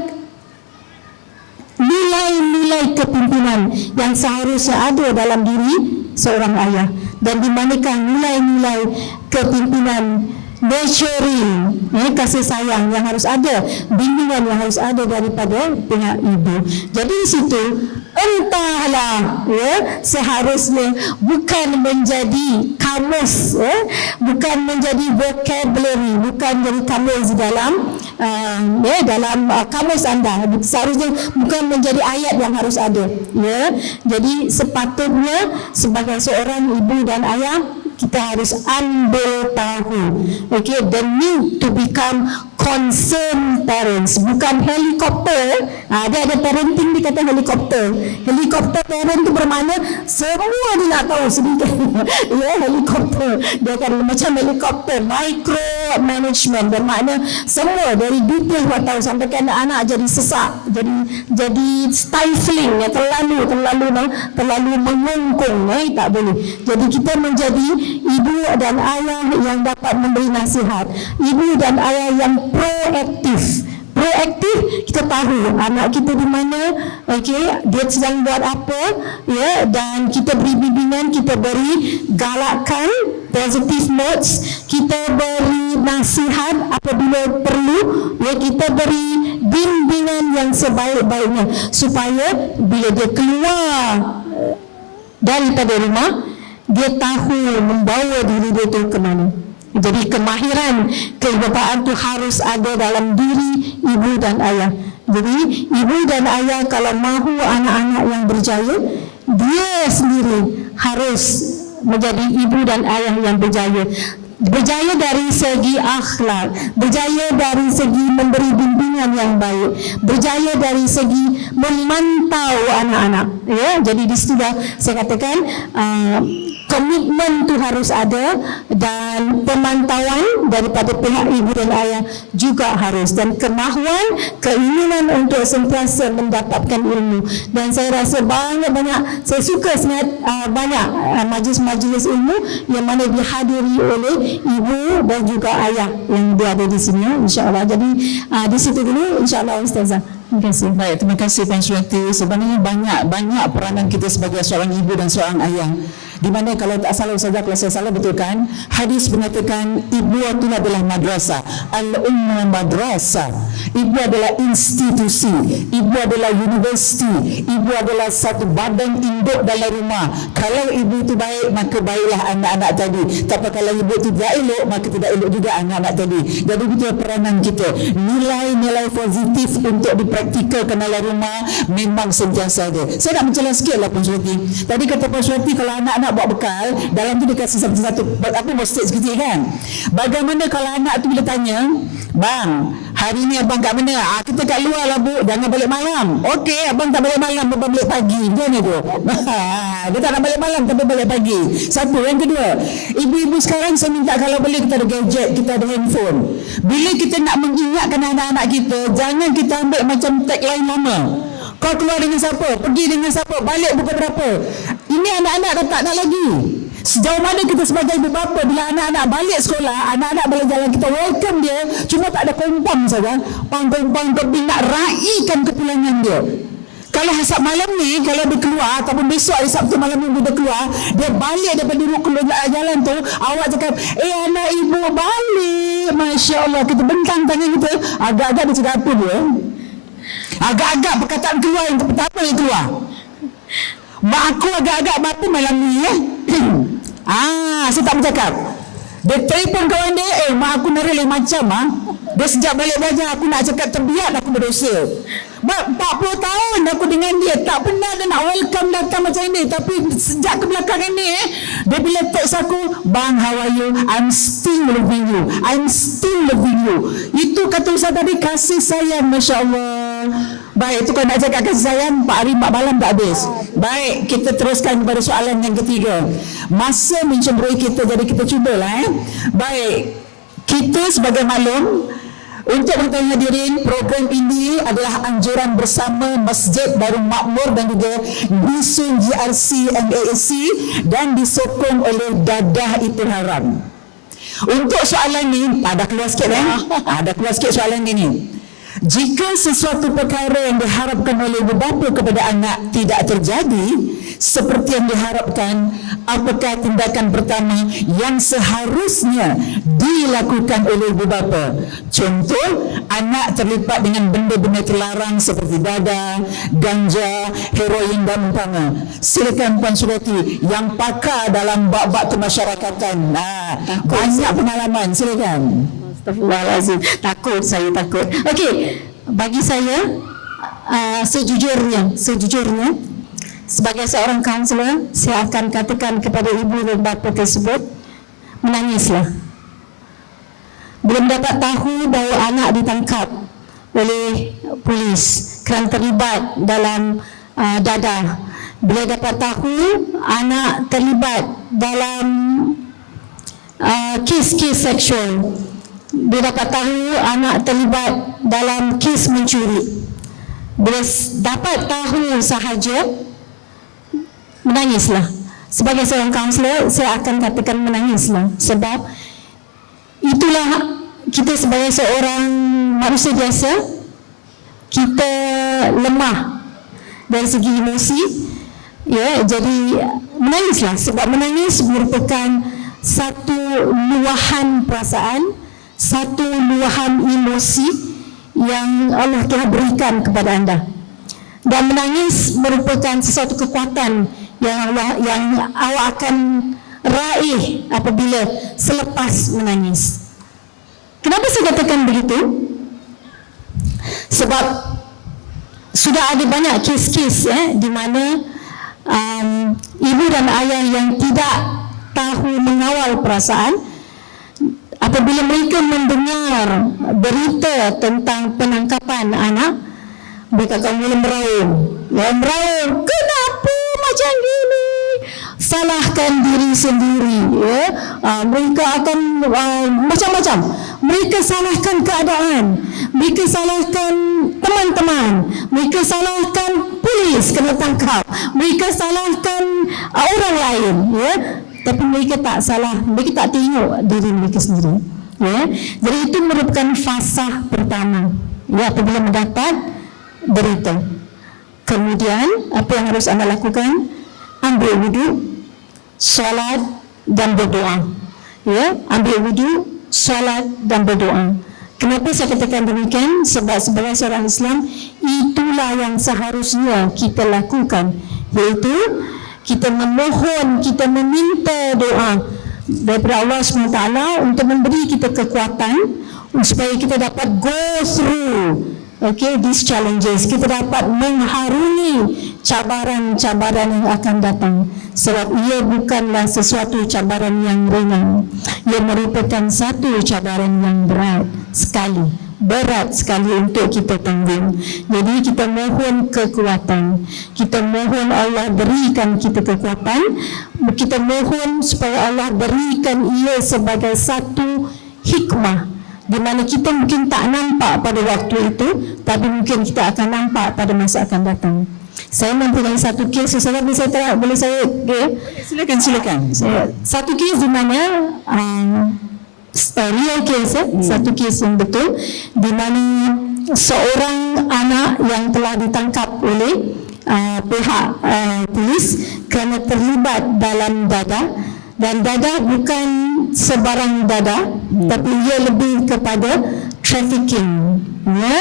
nilai-nilai kepimpinan yang seharusnya ada dalam diri seorang ayah, dan di manakah nilai-nilai kepimpinan nurturing, kasih sayang yang harus ada, bimbingan yang harus ada daripada pihak ibu. Jadi di situ entahlah, ya, seharusnya bukan menjadi kamus, bukan menjadi vocabulary, bukan menjadi kamus dalam dalam kamus anda. Seharusnya bukan menjadi ayat yang harus ada. Ya, jadi sepatutnya sebagai seorang ibu dan ayah kita harus ambil tahu, okay, the need to become concerned parents, bukan helikopter. Dia ada parenting dia kata helikopter. Helikopter parent tu bermakna semua dia nak tahu sedikit. Ya, helikopter. Dia akan macam helikopter micro management, bermakna semua dari detail buat tahu sampai ke anak-anak jadi sesak, jadi stifling, ya, terlalu mengungkung, tak boleh. Jadi kita menjadi ibu dan ayah yang dapat memberi nasihat, ibu dan ayah yang proaktif, kita tahu anak kita di mana, okey, dia sedang buat apa, ya, dan kita beri bimbingan, kita beri galakan, positive notes, kita beri nasihat apabila perlu, ya, kita beri bimbingan yang sebaik-baiknya supaya bila dia keluar daripada rumah, dia tahu membawa diri dia tu ke mana. Jadi kemahiran keibupaan itu harus ada dalam diri ibu dan ayah. Jadi ibu dan ayah kalau mahu anak-anak yang berjaya, dia sendiri harus menjadi ibu dan ayah yang berjaya. Berjaya dari segi akhlak, berjaya dari segi memberi bimbingan yang baik, berjaya dari segi memantau anak-anak. Ya, jadi di situ saya katakan komitmen itu harus ada, dan pemantauan daripada pihak ibu dan ayah juga harus, dan kemahuan, keinginan untuk sentiasa mendapatkan ilmu. Dan saya rasa banyak saya suka sangat banyak majlis-majlis ilmu yang mana dihadiri oleh ibu dan juga ayah yang berada di sini, insya-Allah. Jadi di situ dulu, insya-Allah, Ustazah. Terima kasih. Baik, terima kasih Puan Surati. Sebenarnya banyak peranan kita sebagai seorang ibu dan seorang ayah. Di mana kalau tak salah Ustazah, kalau saya salah betul kan, hadis mengatakan ibu itu adalah madrasah, al-ummu madrasah. Ibu adalah institusi, ibu adalah universiti, ibu adalah satu badan induk dalam rumah. Kalau ibu itu baik, maka baiklah anak-anak tadi. Tapi kalau ibu itu tidak elok, maka tidak elok juga anak-anak tadi. Jadi itu peranan kita. Nilai-nilai positif untuk dipraktikalkan dalam rumah memang sentiasa ada. Saya nak menjelaskan sikitlah Puan Surati. Tadi kata Puan Surati kalau anak-anak buat bekal, dalam tu dia kasih satu-satu apa mesti sikit kan. Bagaimana kalau anak tu bila tanya, "Bang, hari ni abang kat mana?" "Kita kat luar lah bu, jangan balik malam." "Okey, abang tak balik malam, abang balik pagi." Macam ni tu. Dia tak nak balik malam tapi balik pagi. Satu. Yang kedua, ibu-ibu sekarang saya minta kalau boleh kita ada gadget, kita ada handphone. Bila kita nak mengingatkan anak-anak kita, jangan kita ambil macam tagline lama. Kau keluar dengan siapa? Pergi dengan siapa? Balik pukul berapa? Ini anak-anak dah tak nak lagi. Sejauh mana kita sebagai ibu bapa, bila anak-anak balik sekolah, anak-anak balik jalan, kita welcome dia, cuma tak ada kompang saja. Pang-pang tapi nak raikan kepulangan dia. Kalau hasap malam ni, kalau dia keluar, ataupun besok hari Sabtu malam minggu dia keluar, dia balik daripada keluar jalan tu, awak cakap, anak ibu balik. Masya Allah, kita bentang tangan kita, agak-agak dia cakap apa dia? Agak-agak perkataan keluar yang pertama yang keluar. Mak aku agak-agak apa malam ni ya? Saya tak bercakap. Dia telefon kawan dia, mak aku neril macam Dia sejak balik belajar aku nak cakap terbiak aku berdosa. 40 tahun aku dengan dia, tak pernah dia nak welcome datang macam ni. Tapi sejak kebelakangan ni dia bila text aku, Bang, how are you? I'm still loving you. I'm still loving you. Itu kata Ustaz tadi, kasih sayang, Masya Allah. Baik, itu kalau nak cakap kasih sayang 4 hari 4 malam tak habis. Baik, kita teruskan kepada soalan yang ketiga. Masa mencemburui kita, jadi kita cubalah Baik, kita sebagai maklum, untuk mengetahui hadirin, program ini adalah anjuran bersama Masjid Darul Makmur dan juga Bisun GRC MAAC dan disokong oleh Dadah Itu Haram. Untuk soalan ni, dah keluar sikit dah keluar sikit soalan ini. Jika sesuatu perkara yang diharapkan oleh ibu bapa kepada anak tidak terjadi seperti yang diharapkan, apakah tindakan pertama yang seharusnya dilakukan oleh ibu bapa? Contoh, anak terlibat dengan benda-benda terlarang seperti dadah, ganja, heroin dan umpama. Silakan Puan Surati yang pakar dalam bab-bab kemasyarakatan. Banyak pengalaman, silakan. Astagfirullahalazim. Saya takut. Okey, bagi saya sejujurnya sebagai seorang kaunselor, saya akan katakan kepada ibu dan bapa tersebut, menangislah. Belum dapat tahu bahawa anak ditangkap oleh polis kerana terlibat dalam dadah. Bila dapat tahu anak terlibat dalam kes-kes seksual, bila dapat tahu anak terlibat dalam kes mencuri, bila dapat tahu sahaja, menangislah. Sebagai seorang kaunselor, saya akan katakan menangislah. Sebab itulah kita sebagai seorang manusia biasa, kita lemah dari segi emosi. Jadi menangislah. Sebab menangis merupakan satu luahan perasaan, satu luahan emosi yang Allah telah berikan kepada anda. Dan menangis merupakan sesuatu kekuatan yang awak akan raih apabila selepas menangis. Kenapa saya katakan begitu? Sebab sudah ada banyak kes-kes di mana ibu dan ayah yang tidak tahu mengawal perasaan, apabila mereka mendengar berita tentang penangkapan anak, mereka akan mula meraung. Kenapa macam gini? Salahkan diri sendiri. Mereka akan macam-macam. Mereka salahkan keadaan. Mereka salahkan teman-teman. Mereka salahkan polis kena tangkap. Mereka salahkan orang lain. Tapi mereka tak salah, mereka tak tengok diri mereka sendiri. Jadi itu merupakan fasa pertama. Apabila mendapat berita, kemudian apa yang harus anda lakukan? Ambil wudu, solat dan berdoa. Ambil wudu, solat dan berdoa. Kenapa saya katakan demikian? Sebab sebagai seorang Islam, itulah yang seharusnya kita lakukan, iaitu kita memohon, kita meminta doa daripada Allah SWT untuk memberi kita kekuatan supaya kita dapat go through these challenges. Kita dapat mengharungi cabaran-cabaran yang akan datang. Sebab ia bukanlah sesuatu cabaran yang ringan. Ia merupakan satu cabaran yang berat sekali untuk kita tanggung. Jadi kita mohon kekuatan, kita mohon Allah berikan kita kekuatan, kita mohon supaya Allah berikan ia sebagai satu hikmah di mana kita mungkin tak nampak pada waktu itu, tapi mungkin kita akan nampak pada masa akan datang. Saya mempunyai satu kes, boleh saya Silakan. satu kes di mana real case, satu kes yang betul, di mana seorang anak yang telah ditangkap oleh pihak polis kerana terlibat dalam dadah, dan dadah bukan sebarang dadah, tapi ia lebih kepada trafficking, ya.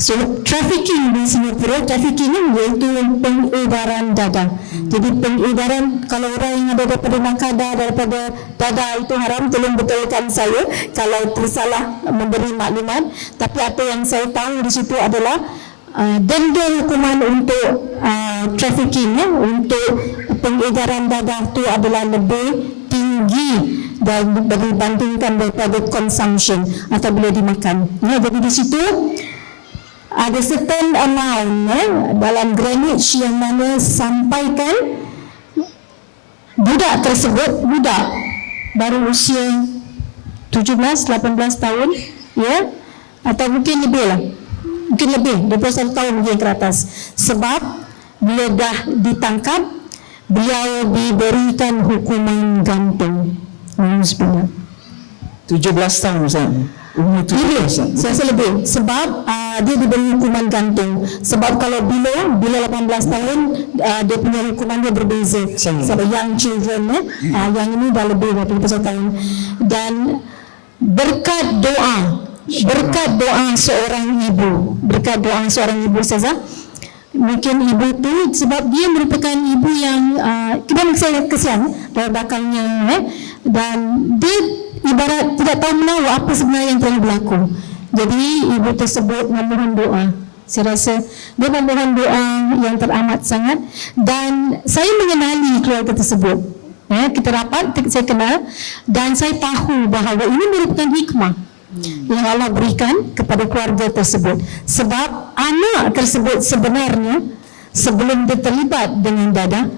So trafficking di Singapura, trafficking iaitu pengedaran dadah. Jadi pengedaran, kalau orang yang ada daripada Nakada, daripada dadah itu haram, tolong betulkan saya kalau tersalah memberi maklumat. Tapi apa yang saya tahu di situ adalah denda hukuman untuk trafficking, untuk pengedaran dadah itu adalah lebih tinggi dan dibandingkan daripada consumption atau bila dimakan. Ya, jadi di situ ada certain amount dalam Greenwich yang mana sampaikan budak tersebut, budak baru usia 17-18 tahun, ya, atau mungkin lebih lah, mungkin lebih 21 tahun mungkin ke atas. Sebab bila dah ditangkap, beliau diberikan hukuman gantung. Alhamdulillah. 17 tahun Ustaz. Umur 17. Saya rasa lebih. Sebab dia diberi hukuman gantung. Sebab kalau bila 18 tahun dia punya hukuman dia berbeza. Sebab young children, yang ini dah lebih dari 21 tahun. Dan berkat doa seorang ibu Ustazah, mungkin ibu tu sebab dia merupakan ibu yang kita saya kesian dari belakangnya, dan dia ibarat tidak tahu menahu apa sebenarnya yang telah berlaku. Jadi ibu tersebut memohon doa. Saya rasa dia memohon doa yang teramat sangat, dan saya mengenali keluarga tersebut. Kita rapat, saya kenal, dan saya tahu bahawa ini merupakan hikmah yang Allah berikan kepada keluarga tersebut. Sebab anak tersebut sebenarnya sebelum dia terlibat dengan dadah,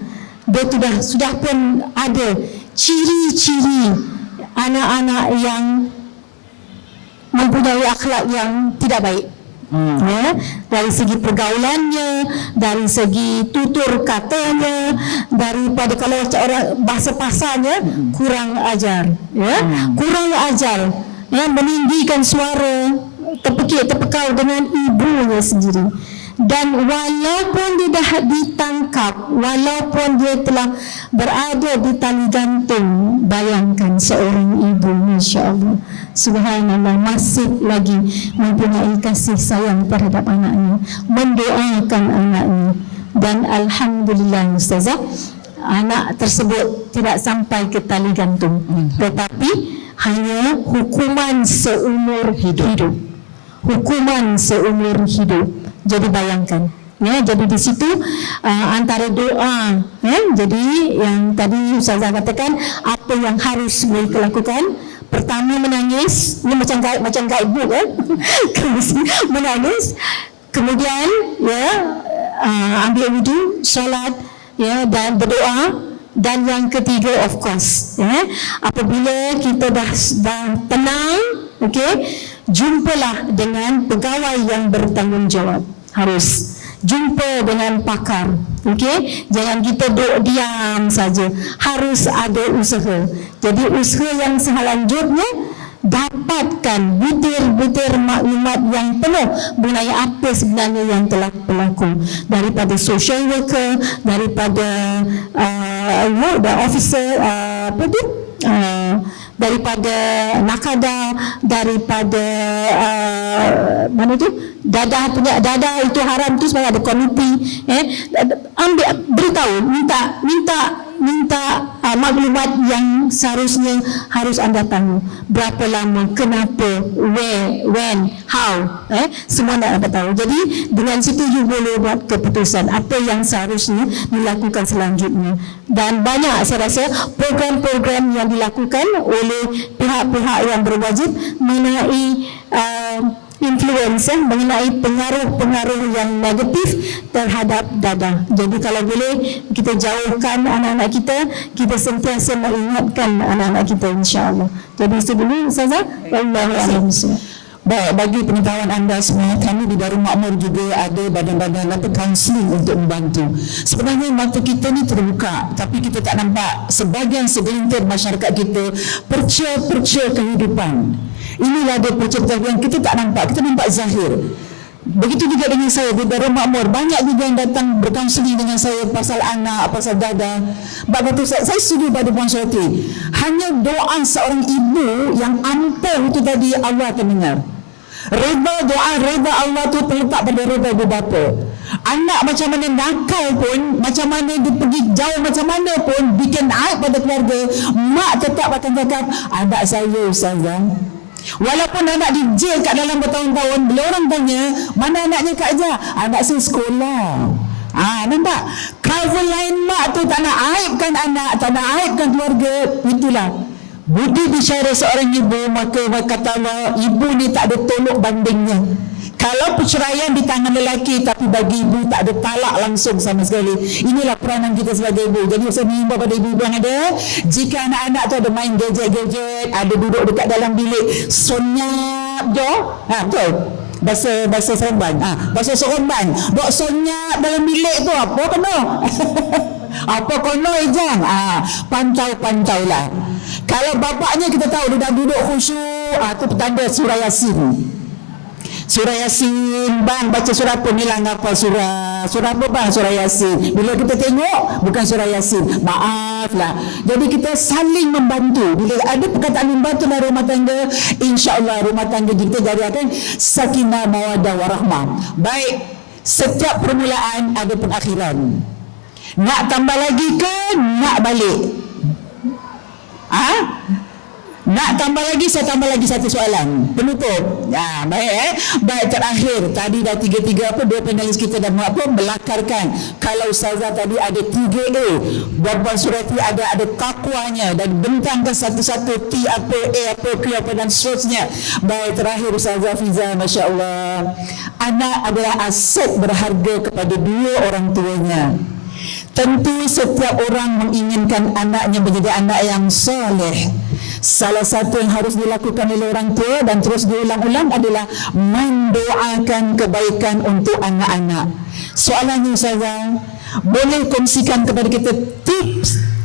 dia sudah pun ada ciri-ciri anak-anak yang mempunyai akhlak yang tidak baik. Ya, dari segi pergaulannya, dari segi tutur katanya, daripada kalau orang bahasa pasarnya kurang ajar, ya, kurang ajar, ya, meninggikan suara, terpekau dengan ibunya sendiri. Dan walaupun dia dah ditangkap, walaupun dia telah berada di tali gantung, bayangkan seorang ibu, Masya Allah, subhanallah, masih lagi mempunyai kasih sayang terhadap anaknya, mendoakan anaknya. Dan Alhamdulillah Ustazah, anak tersebut tidak sampai ke tali gantung, tetapi hanya hukuman seumur hidup. Hukuman seumur hidup. Jadi bayangkan, ya, jadi di situ antara doa, ya, jadi yang tadi Ustazah katakan apa yang harus mereka lakukan. Pertama menangis, ini macam guidebook, menangis. Kemudian, ya, ambil wudu, solat, ya, dan berdoa. Dan yang ketiga, of course, ya, apabila kita dah tenang, okey, jumpalah dengan pegawai yang bertanggungjawab. Harus jumpa dengan pakar, okey, jangan kita duduk diam saja, harus ada usaha. Jadi usaha yang selanjutnya, dapatkan butir-butir maklumat yang penuh mengenai apa sebenarnya yang telah berlaku daripada social worker, daripada officer, daripada Nakada, daripada mana tu, dadah itu haram tu, sebab ada komiti, ambil, beritahu, minta maklumat yang seharusnya harus anda tahu. Berapa lama, kenapa, where, when, how, semua nak dapat tahu. Jadi dengan situ you boleh buat keputusan apa yang seharusnya dilakukan selanjutnya. Dan banyak saya rasa program-program yang dilakukan oleh pihak-pihak yang berwajib mengenai influence mengenai pengaruh-pengaruh yang negatif terhadap dada. Jadi kalau boleh kita jauhkan anak-anak kita sentiasa mengingatkan anak-anak kita, insya-Allah. Jadi itu dulu Ustazah. Wallahu a'lam. Baik, bagi pengetahuan anda semua, kami di Darul Makmur juga ada badan-badan kaunseling untuk membantu. Sebenarnya mata kita ni terbuka, tapi kita tak nampak. Sebahagian segelintir masyarakat kita perca-perca kehidupan. Inilah dia perca yang kita tak nampak, kita nampak zahir. Begitu juga dengan saya di Darul Makmur, banyak juga yang datang berkaunseling dengan saya pasal anak, pasal dada. Sebab itu saya setuju pada Puan Surati. Hanya doa seorang ibu yang ampuh itu tadi Allah akan dengar. Reda Allah tu terletak pada reda ibu bapa. Anak macam mana nakal pun, macam mana dia pergi jauh macam mana pun, bikin aib pada keluarga, mak tetap akan cakap, anak saya Ustazah. Walaupun anak dijel kat dalam bertahun-tahun, bila orang tanya, mana anaknya Kak Aja? Anak saya sekolah. Nampak? Cover lain mak tu tak nak aibkan anak, tak nak aibkan keluarga. Itulah budi bicara seorang ibu, maka kata Allah, ibu ni tak ada tolok bandingnya. Kalau perceraian di tangan lelaki, tapi bagi ibu tak ada talak langsung sama sekali. Inilah peranan kita sebagai ibu. Jadi saya mengimbau pada ibu-ibu yang ada, jika anak-anak tu ada main gadget-gadget, ada duduk dekat dalam bilik, sonyap je, betul? Bahasa Seremban, bahasa Seremban, duk sonyap dalam bilik tu, apa kena? Apa kena ejang? Pantau-pantaulah. Kalau bapaknya kita tahu dia dah duduk khusyuk, tu petanda surah Yasin. Surah Yasin, bang baca surah apa ni lah, ngapa surah apa bang? Surah Yasin. Bila kita tengok bukan surah Yasin, maaflah. Jadi kita saling membantu. Bila ada perkataan membantu dalam rumah tangga, insya-Allah rumah tangga kita jadi akan sakinah mawaddah warahmah. Baik, setiap permulaan ada penakhiran. Nak tambah lagi ke nak balik? Nak tambah lagi, saya tambah lagi satu soalan penutup. Baik, terakhir tadi dah tiga dua panelis kita dah melakarkan kalau Ustazah tadi ada 3A, Puan Surati ada takwanya dan bentangkan satu-satu T apa, A apa, Q apa dan seterusnya. Baik, terakhir Ustazah Fiza, masya-Allah, anak adalah aset berharga kepada dua orang tuanya. Tentu setiap orang menginginkan anaknya menjadi anak yang soleh. Salah satu yang harus dilakukan oleh orang tua dan terus diulang-ulang adalah mendoakan kebaikan untuk anak-anak. Soalannya Ustazah, boleh kongsikan kepada kita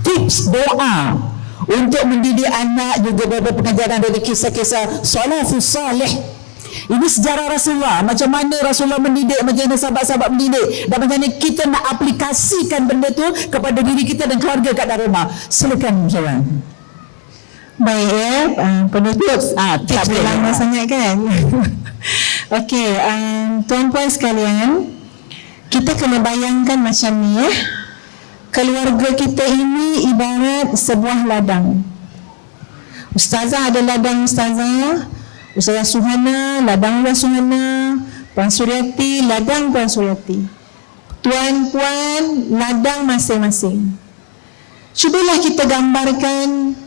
tips doa untuk mendidik anak, juga beberapa pengajaran dari kisah-kisah salafus salih. Ini sejarah Rasulullah, macam mana Rasulullah mendidik, macam mana sahabat-sahabat mendidik, dan macam mana kita nak aplikasikan benda tu kepada diri kita dan keluarga kat dalam rumah. Silakan Ustazah. Baik, penutup tak boleh lama sangat kan. Okey, tuan-puan sekalian, kita kena bayangkan macam ni keluarga kita ini ibarat sebuah ladang. Ustazah ada ladang Ustazah Suhana, ladang Suhana, Puan Suryati, ladang Puan Suryati, tuan-puan, ladang masing-masing. Cubalah kita gambarkan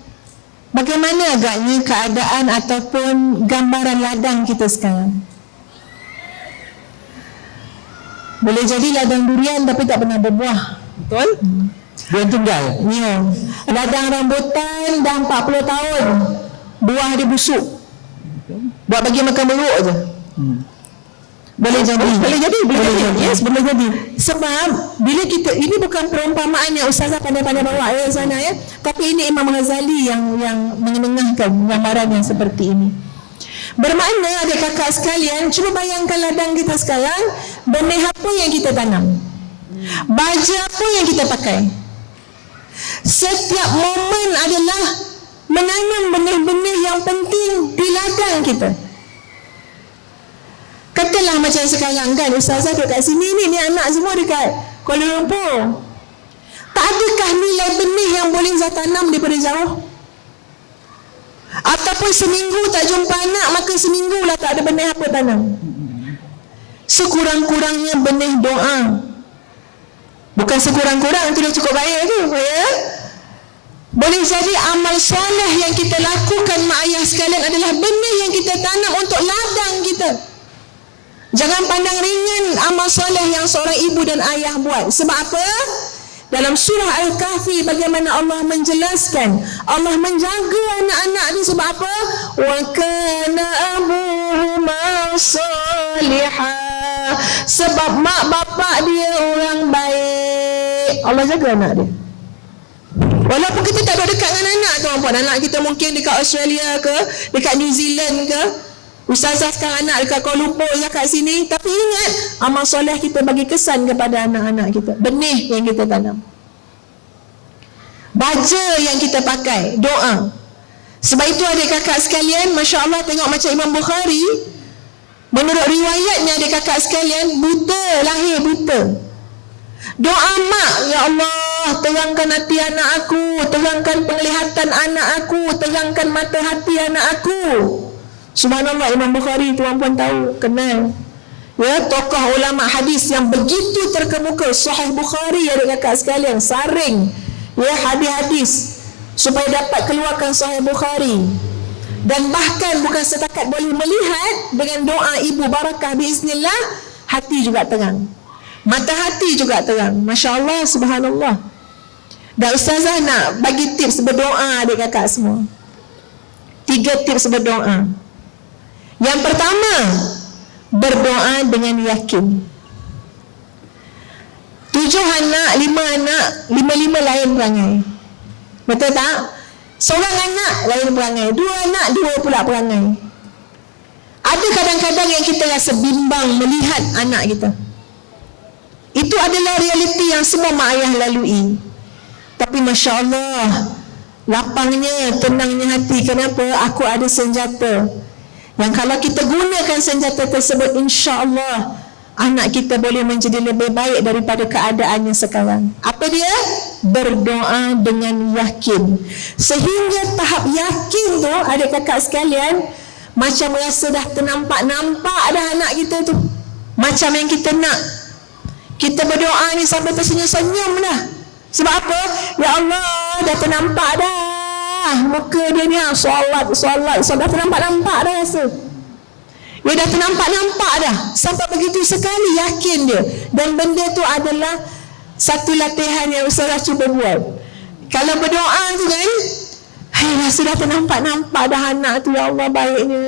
bagaimana agaknya keadaan ataupun gambaran ladang kita sekarang. Boleh jadi ladang durian tapi tak pernah berbuah. Betul? Durian tunggal. Ya. Ladang rambutan dah 40 tahun. Buah dia busuk. Buat bagi makan buruk je. Boleh jadi. Yes, boleh jadi. Sebab bila kita, ini bukan perumpamaan yang Ustazah pandai-pandai bawa sana ya, tapi ini Imam Ghazali yang menengahkan gambaran yang seperti ini. Bermakna adik kakak sekalian, cuba bayangkan ladang kita sekarang, benih apa yang kita tanam, baju apa yang kita pakai. Setiap momen adalah menanam benih-benih yang penting di ladang kita. Katalah macam sekarang kan, Ustazah duduk kat sini ni anak semua dekat Kuala Lumpur. Tak adakah nilai benih yang boleh saya tanam daripada jauh? Ataupun seminggu tak jumpa anak, maka seminggu lah tak ada benih apa tanam. Sekurang-kurangnya benih doa. Bukan sekurang-kurang, itu dah cukup baik tu ya. Boleh jadi amal soleh yang kita lakukan mak ayah sekalian adalah benih yang kita tanam untuk ladang kita. Jangan pandang ringan amal soleh yang seorang ibu dan ayah buat. Sebab apa? Dalam surah Al-Kahfi bagaimana Allah menjelaskan, Allah menjaga anak-anak dia sebab apa? Wa kana abuhuma salihah. Sebab mak bapak dia orang baik. Allah jaga anak dia. Walaupun kita tak ada dekat dengan anak, tuan-puan, anak kita mungkin dekat Australia ke, dekat New Zealand ke, ustazah sekarang anak dekat Kuala Lumpur, dekat sini, tapi ingat amal soleh kita bagi kesan kepada anak-anak kita, benih yang kita tanam, baja yang kita pakai, doa. Sebab itu adik kakak sekalian, Masya Allah, tengok macam Imam Bukhari, menurut riwayatnya adik kakak sekalian, buta, lahir buta. Doa mak, ya Allah, terangkan hati anak aku, terangkan penglihatan anak aku, terangkan mata hati anak aku. Subhanallah, Imam Bukhari, tuan-puan tahu, kenal. Ya, tokoh ulama hadis yang begitu terkemuka. Sahih Bukhari, adik kakak sekalian, saring ya hadis-hadis supaya dapat keluarkan Sahih Bukhari. Dan bahkan bukan setakat boleh melihat, dengan doa ibu barakah biiznillah, hati juga terang, mata hati juga terang. Masya Allah, subhanallah. Dan ustazah nak bagi tips berdoa adik kakak semua. 3 tips berdoa. Yang pertama, berdoa dengan yakin. 7 anak, 5 anak, 5 lain perangai. Betul tak? Seorang anak lain perangai, 2 anak 2 pula perangai. Ada kadang-kadang yang kita rasa bimbang melihat anak kita. Itu adalah realiti yang semua mak ayah lalui. Tapi Masya Allah, lapangnya, tenangnya hati. Kenapa? Aku ada senjata yang kalau kita gunakan senjata tersebut, insya Allah anak kita boleh menjadi lebih baik daripada keadaannya sekarang. Apa dia? Berdoa dengan yakin. Sehingga tahap yakin tu, adik kakak sekalian, macam rasa dah ternampak-nampak dah anak kita tu, macam yang kita nak. Kita berdoa ni sampai tersenyum-senyum dah. Sebab apa? Ya Allah, dah ternampak dah muka dia ni, solat, dah ternampak-nampak dah rasa. Dia dah ternampak-nampak dah. Sampai begitu sekali yakin dia. Dan benda tu adalah satu latihan yang Ustazah cuba buat. Kalau berdoa tu kan, rasa dah ternampak-nampak dah anak tu, ya Allah baiknya,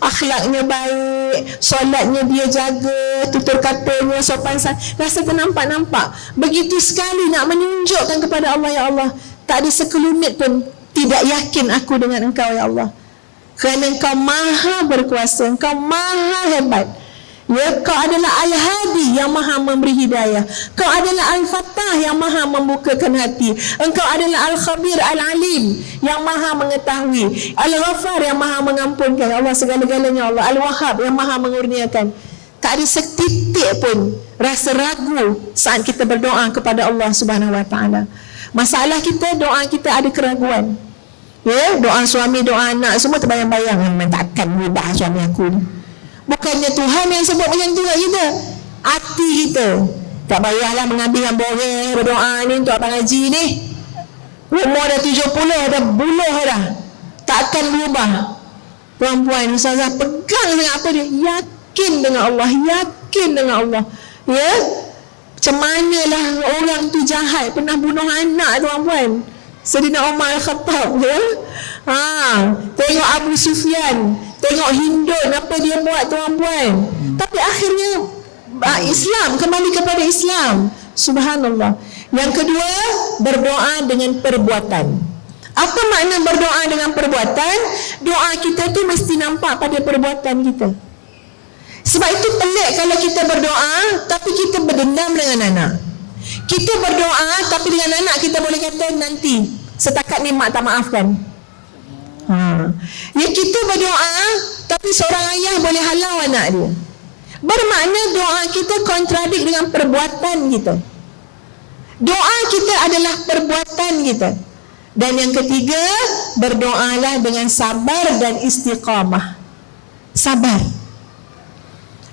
akhlaknya baik, solatnya dia jaga, tutur katanya sopan santun, rasa ternampak-nampak. Begitu sekali nak menunjukkan kepada Allah, ya Allah, tak ada sekelumit pun tidak yakin aku dengan engkau, ya Allah. Kerana engkau maha berkuasa, engkau maha hebat. Ya, kau adalah Al-Hadi yang maha memberi hidayah. Kau adalah Al-Fattah yang maha membukakan hati. Engkau adalah Al-Khabir Al-Alim yang maha mengetahui. Al-Ghafar yang maha mengampunkan. Allah segala-galanya Allah. Al-Wahhab yang maha mengurniakan. Tak ada setitik pun rasa ragu saat kita berdoa kepada Allah Subhanahu Wa Taala. Masalah kita, doa kita ada keraguan. Ya, doa suami, doa anak, semua terbayang-bayang, takkan mudah suami aku ni. Bukannya Tuhan yang sebut macam tu kat kita, hati kita. Tak payahlah mengambil boreh berdoa ni untuk abang Haji ni. Umur dah 70, dah buluh dah, takkan berubah. Puan-puan, Ustazah pegang dengan apa dia? Yakin dengan Allah, yakin dengan Allah. Ya, macam manalah orang tu jahat, pernah bunuh anak, tuan-puan. Sayyidina Umar Al-Khattab, ya? Tengok Abu Sufyan, tengok Hindun, apa dia buat, tuan-puan. Tapi akhirnya Islam, kembali kepada Islam. Subhanallah. Yang kedua, berdoa dengan perbuatan. Apa makna berdoa dengan perbuatan? Doa kita tu mesti nampak pada perbuatan kita. Sebab itu pelik kalau kita berdoa tapi kita berdendam dengan anak. Kita berdoa tapi dengan anak kita boleh kata nanti, setakat ni mak tak maafkan. Ya, kita berdoa tapi seorang ayah boleh halau anak dia. Bermakna doa kita kontradik dengan perbuatan kita. Doa kita adalah perbuatan kita. Dan yang ketiga, berdoalah dengan sabar dan istiqamah. Sabar.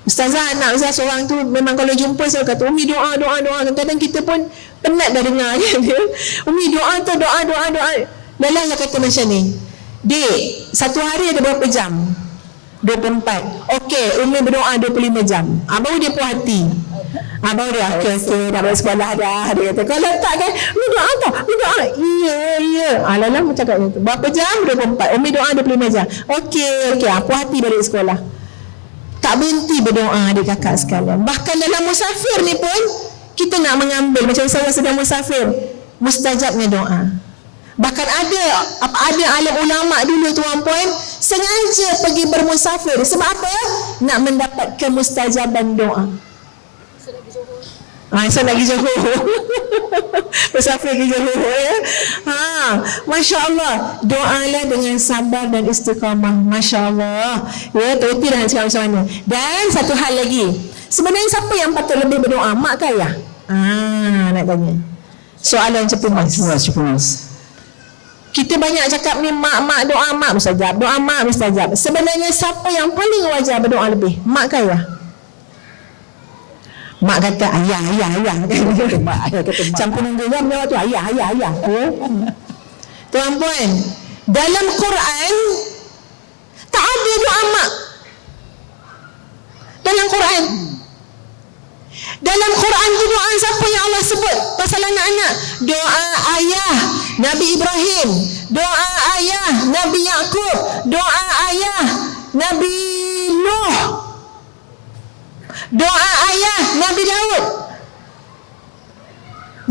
Ustazah, anak Ustazah seorang tu memang kalau jumpa saya kata, Umi doa. Kadang-kadang kita pun penat dah dengar kan dia. Umi doa. Lelah lah kata macam ni. Dek, satu hari ada berapa jam? 24. Okey, Umi berdoa 25 jam. Baru dia puas hati. Baru dia, okey, dah balik sekolah dah. Dia kata, kalau tak kan, Umi doa tau. Umi doa. Ya. Lelah cakap macam tu. Berapa jam? 24. Umi doa 25 jam. Okey. Puas hati balik sekolah. Tak berhenti berdoa adik kakak sekalian. Bahkan dalam musafir ni pun kita nak mengambil, macam saya sedang musafir, mustajabnya doa. Bahkan ada alim ulama dulu tuan puan sengaja pergi bermusafir. Sebab apa? Nak mendapatkan mustajaban doa. Saya nak pergi Johor. Musafir pergi Johor ya. Masya Allah. Doalah dengan sabar dan istiqamah. Masya Allah. Ya, terhenti dah nak cakap macam mana. Dan satu hal lagi. Sebenarnya siapa yang patut lebih berdoa? Mak ke ayah? Nak tanya. Soalan cepu mas. Kita banyak cakap ni mak doa mak mustajab. Doa mak mustajab. Sebenarnya siapa yang paling wajar berdoa lebih? Mak ke ayah? Mak kata ayah. Campur nunggu jam dia tu ayah. Tuan-puan, dalam Quran tak ada doa mak. Dalam Quran tu doa siapa yang Allah sebut pasal anak-anak? Doa ayah Nabi Ibrahim, doa ayah Nabi Yaqub, doa ayah Nabi Nuh, doa ayah Nabi Daud.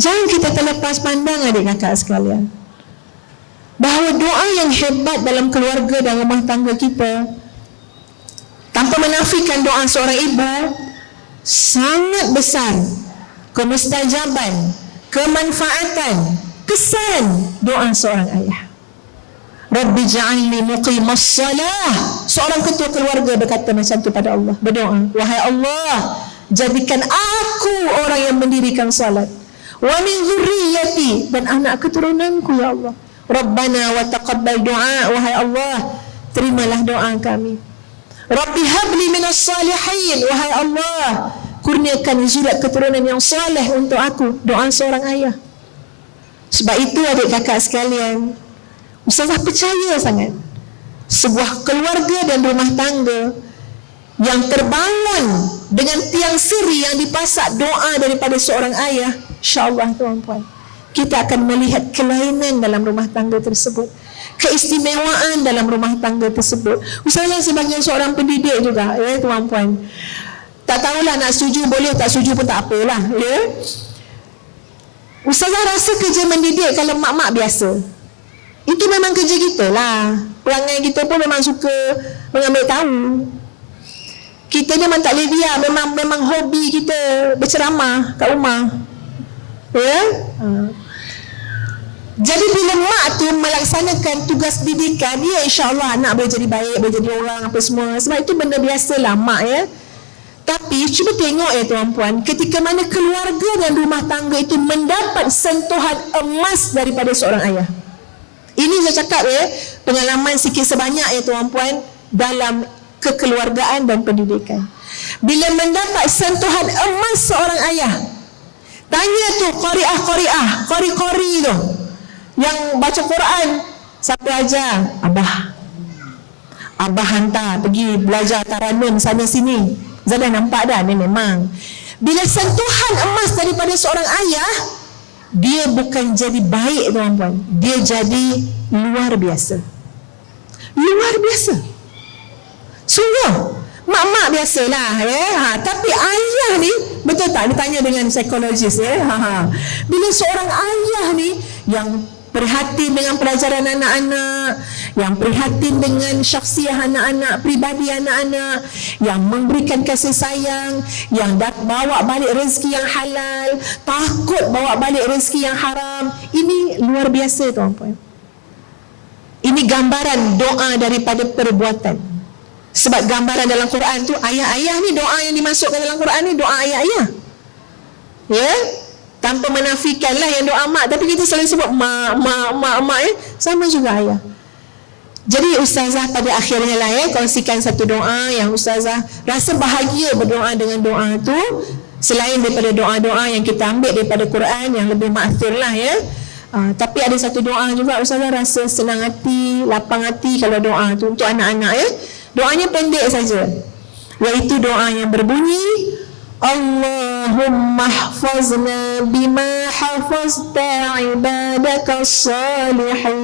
Jangan kita terlepas pandang adik kakak sekalian, bahawa doa yang hebat dalam keluarga dan rumah tangga kita, tanpa menafikan doa seorang ibu, sangat besar kemustajaban, kemanfaatan, kesan doa seorang ayah. Rabbi ja'alni muqimas salah. Seorang ketua keluarga berkata macam tu pada Allah, berdoa, wahai Allah, jadikan aku orang yang mendirikan salat, wa min dzurriyyati, dan anak keturunanku ya Allah. Rabbana wa taqabbal du'a, wahai Allah, terimalah doa kami. Rabbi habli minas salihin, wahai Allah, kurniakan zulat keturunan yang saleh untuk aku. Doa seorang ayah. Sebab itu adik kakak sekalian, Ustazah percaya sangat sebuah keluarga dan rumah tangga yang terbangun dengan tiang siri yang dipasak doa daripada seorang ayah, insya-Allah tuan-puan, kita akan melihat kelainan dalam rumah tangga tersebut, keistimewaan dalam rumah tangga tersebut. Ustazah sebagai seorang pendidik juga, ya tuan-puan, tak tahulah nak setuju boleh, tak setuju pun tak apalah, ya. Ustazah rasa kerja mendidik kalau mak-mak biasa, itu memang kerja kita lah. Perangai kita pun memang suka mengambil tahu. Kita memang tak boleh diam, memang hobi kita berceramah kat rumah, ya. Jadi bila mak tu melaksanakan tugas didikan, ya insya-Allah anak boleh jadi baik, boleh jadi orang apa semua. Sebab itu benda biasalah mak, ya. Tapi cuba tengok ya tuan-puan, ketika mana keluarga dan rumah tangga itu mendapat sentuhan emas daripada seorang ayah. Ini saya cakap ya, pengalaman sikit sebanyak ya tuan-puan dalam kekeluargaan dan pendidikan. Bila mendapat sentuhan emas seorang ayah, tanya tu qori-qori tu yang baca Quran, siapa ajar? Abah hantar pergi belajar taranum sana sini. Zadah nampak dah ni memang. Bila sentuhan emas daripada seorang ayah, dia bukan jadi baik tuan-puan, dia jadi luar biasa. Luar biasa. Sungguh mak-mak biasalah, ya. Tapi ayah ni, betul tak? Ditanya dengan psikologis, ya. Bila seorang ayah ni yang prihatin dengan pelajaran anak-anak, yang prihatin dengan syakhsiah anak-anak, pribadi anak-anak, yang memberikan kasih sayang, yang bawa balik rezeki yang halal, takut bawa balik rezeki yang haram, ini luar biasa tuan-puan. Ini gambaran doa daripada perbuatan. Sebab gambaran dalam Quran tu, ayah-ayah ni, doa yang dimasukkan dalam Quran ni doa ayah-ayah, ya. Tanpa menafikan lah yang doa mak, tapi kita selalu sebut mak, ya. Sama juga ayah. Jadi Ustazah pada akhirnya lah kongsikan satu doa yang Ustazah rasa bahagia berdoa dengan doa tu, selain daripada doa-doa yang kita ambil daripada Quran yang lebih ma'thur lah tapi ada satu doa juga Ustazah rasa senang hati, lapang hati kalau doa tu untuk anak-anak Doanya pendek saja, iaitu doa yang berbunyi Allahumma hafazna bima hafazta ibadaka salihin.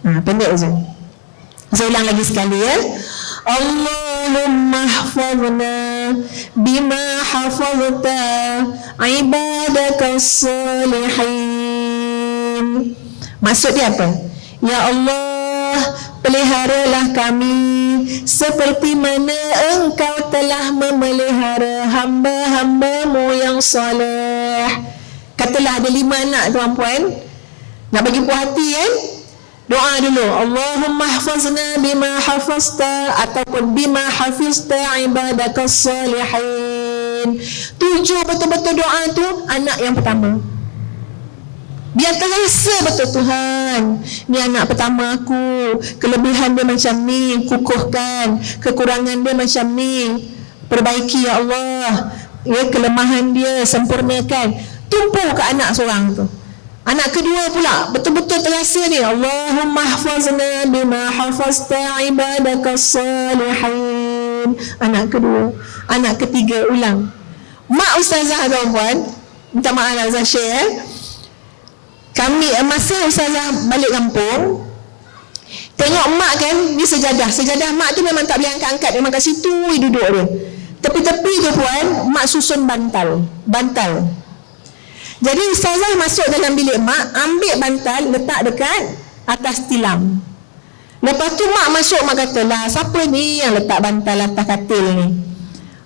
Pendek je. Saya ulang lagi sekali Allahumma hafazna bima hafazta ibadaka salihin. Maksud dia apa? Ya Allah, peliharalah kami seperti mana Engkau telah memelihara hamba-hambamu yang soleh. Katalah ada 5 anak tuan-puan, nak bagi puas hati doa dulu, Allahumma hafazna bima hafazta ataupun bima hafizta ibadaka salihin. 7 betul-betul doa tu anak yang pertama. Biar terasa betul Tuhan, ni anak pertama aku, kelebihan dia macam ni, kukuhkan, kekurangan dia macam ni, perbaiki ya Allah, kelemahan dia sempurnakan. Tumpu ke anak seorang tu. Anak kedua pula betul-betul terasa ni, Allahumma hafazna bima hafazta ibadaka salihin. Anak kedua. Anak ketiga ulang. Mak Ustazah tuan-puan, minta maaf lah Ustazah share kami masa Ustazah balik kampung, tengok mak kan, ni sejadah mak tu memang tak boleh angkat-angkat, memang kat situ duduk dia. Tepi-tepi tu puan, mak susun bantal. Jadi Ustazah masuk dalam bilik mak, ambil bantal, letak dekat atas tilam. Lepas tu mak masuk, mak kata lah, siapa ni yang letak bantal atas katil ni?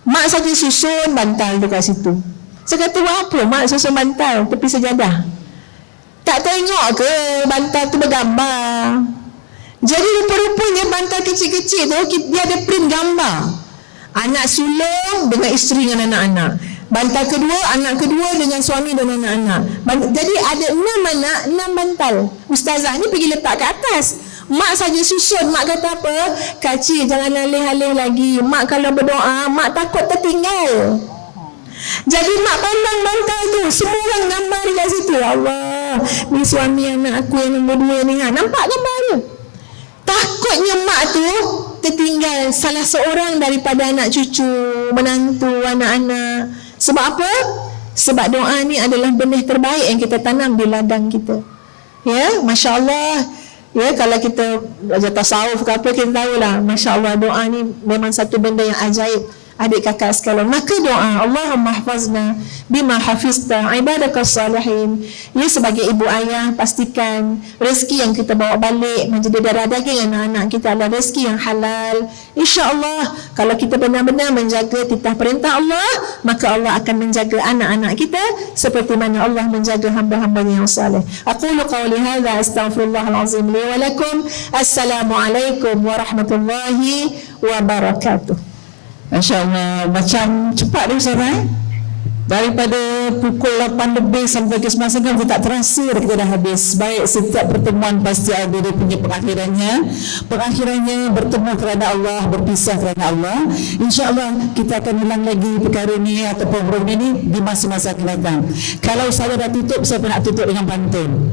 Mak saja susun bantal tu kat situ. Saya kata, buat apa mak susun bantal tepi sejadah? Tak tengok ke bantal tu bergambar? Jadi rupa-rupanya bantal kecil-kecil tu dia ada print gambar. Anak sulung dengan isteri dengan anak-anak. Bantal kedua, anak kedua dengan suami dan anak-anak. Jadi ada 6 anak, 6 bantal. Ustazah ni pergi letak ke atas. Mak saja susun. Mak kata apa? Kacik jangan alih-alih lagi. Mak kalau berdoa, mak takut tertinggal. Jadi mak pandang bantal tu, semua orang gambar di kat situ. Allah, ni suami anak aku yang nombor 2 ni. Nampak gambar dia? Takutnya mak tu tertinggal salah seorang daripada anak cucu, menantu, anak-anak. Sebab apa? Sebab doa ni adalah benih terbaik yang kita tanam di ladang kita. Ya, Masya Allah. Ya, kalau kita belajar tasawuf ke apa, kita tahulah, Masya Allah, doa ni memang satu benda yang ajaib. Adik kakak sekalian, maka doa Allahumma hafazna bima hafizta ibadaka salihin. Ya, sebagai ibu ayah, pastikan rezeki yang kita bawa balik menjadi darah daging anak-anak kita adalah rezeki yang halal. InsyaAllah kalau kita benar-benar menjaga titah perintah Allah, maka Allah akan menjaga anak-anak kita seperti mana Allah menjaga hamba-hambanya yang saleh. Aqulu qawli hadza astaghfirullahalazim li wa lakum. Assalamualaikum warahmatullahi wabarakatuh. Masya Allah, macam cepat dia Ustazah daripada pukul 8 lebih sampai ke 9 setengah kita tak terasa kita dah habis. Baik, setiap pertemuan pasti ada dia punya Pengakhirannya bertemu kerana Allah, berpisah kerana Allah. InsyaAllah kita akan ulang lagi perkara ni atau program ini di masa-masa akan datang. Kalau Ustazah dah tutup, saya nak tutup dengan pantun.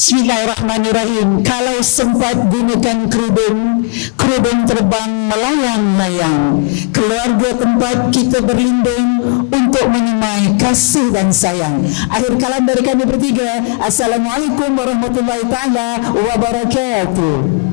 Bismillahirrahmanirrahim. Kalau sempat gunakan kerudung terbang melayang-layang. Keluarga tempat kita berlindung untuk menyemai kasih dan sayang. Akhir kalam dari kami bertiga. Assalamualaikum warahmatullahi taala wabarakatuh.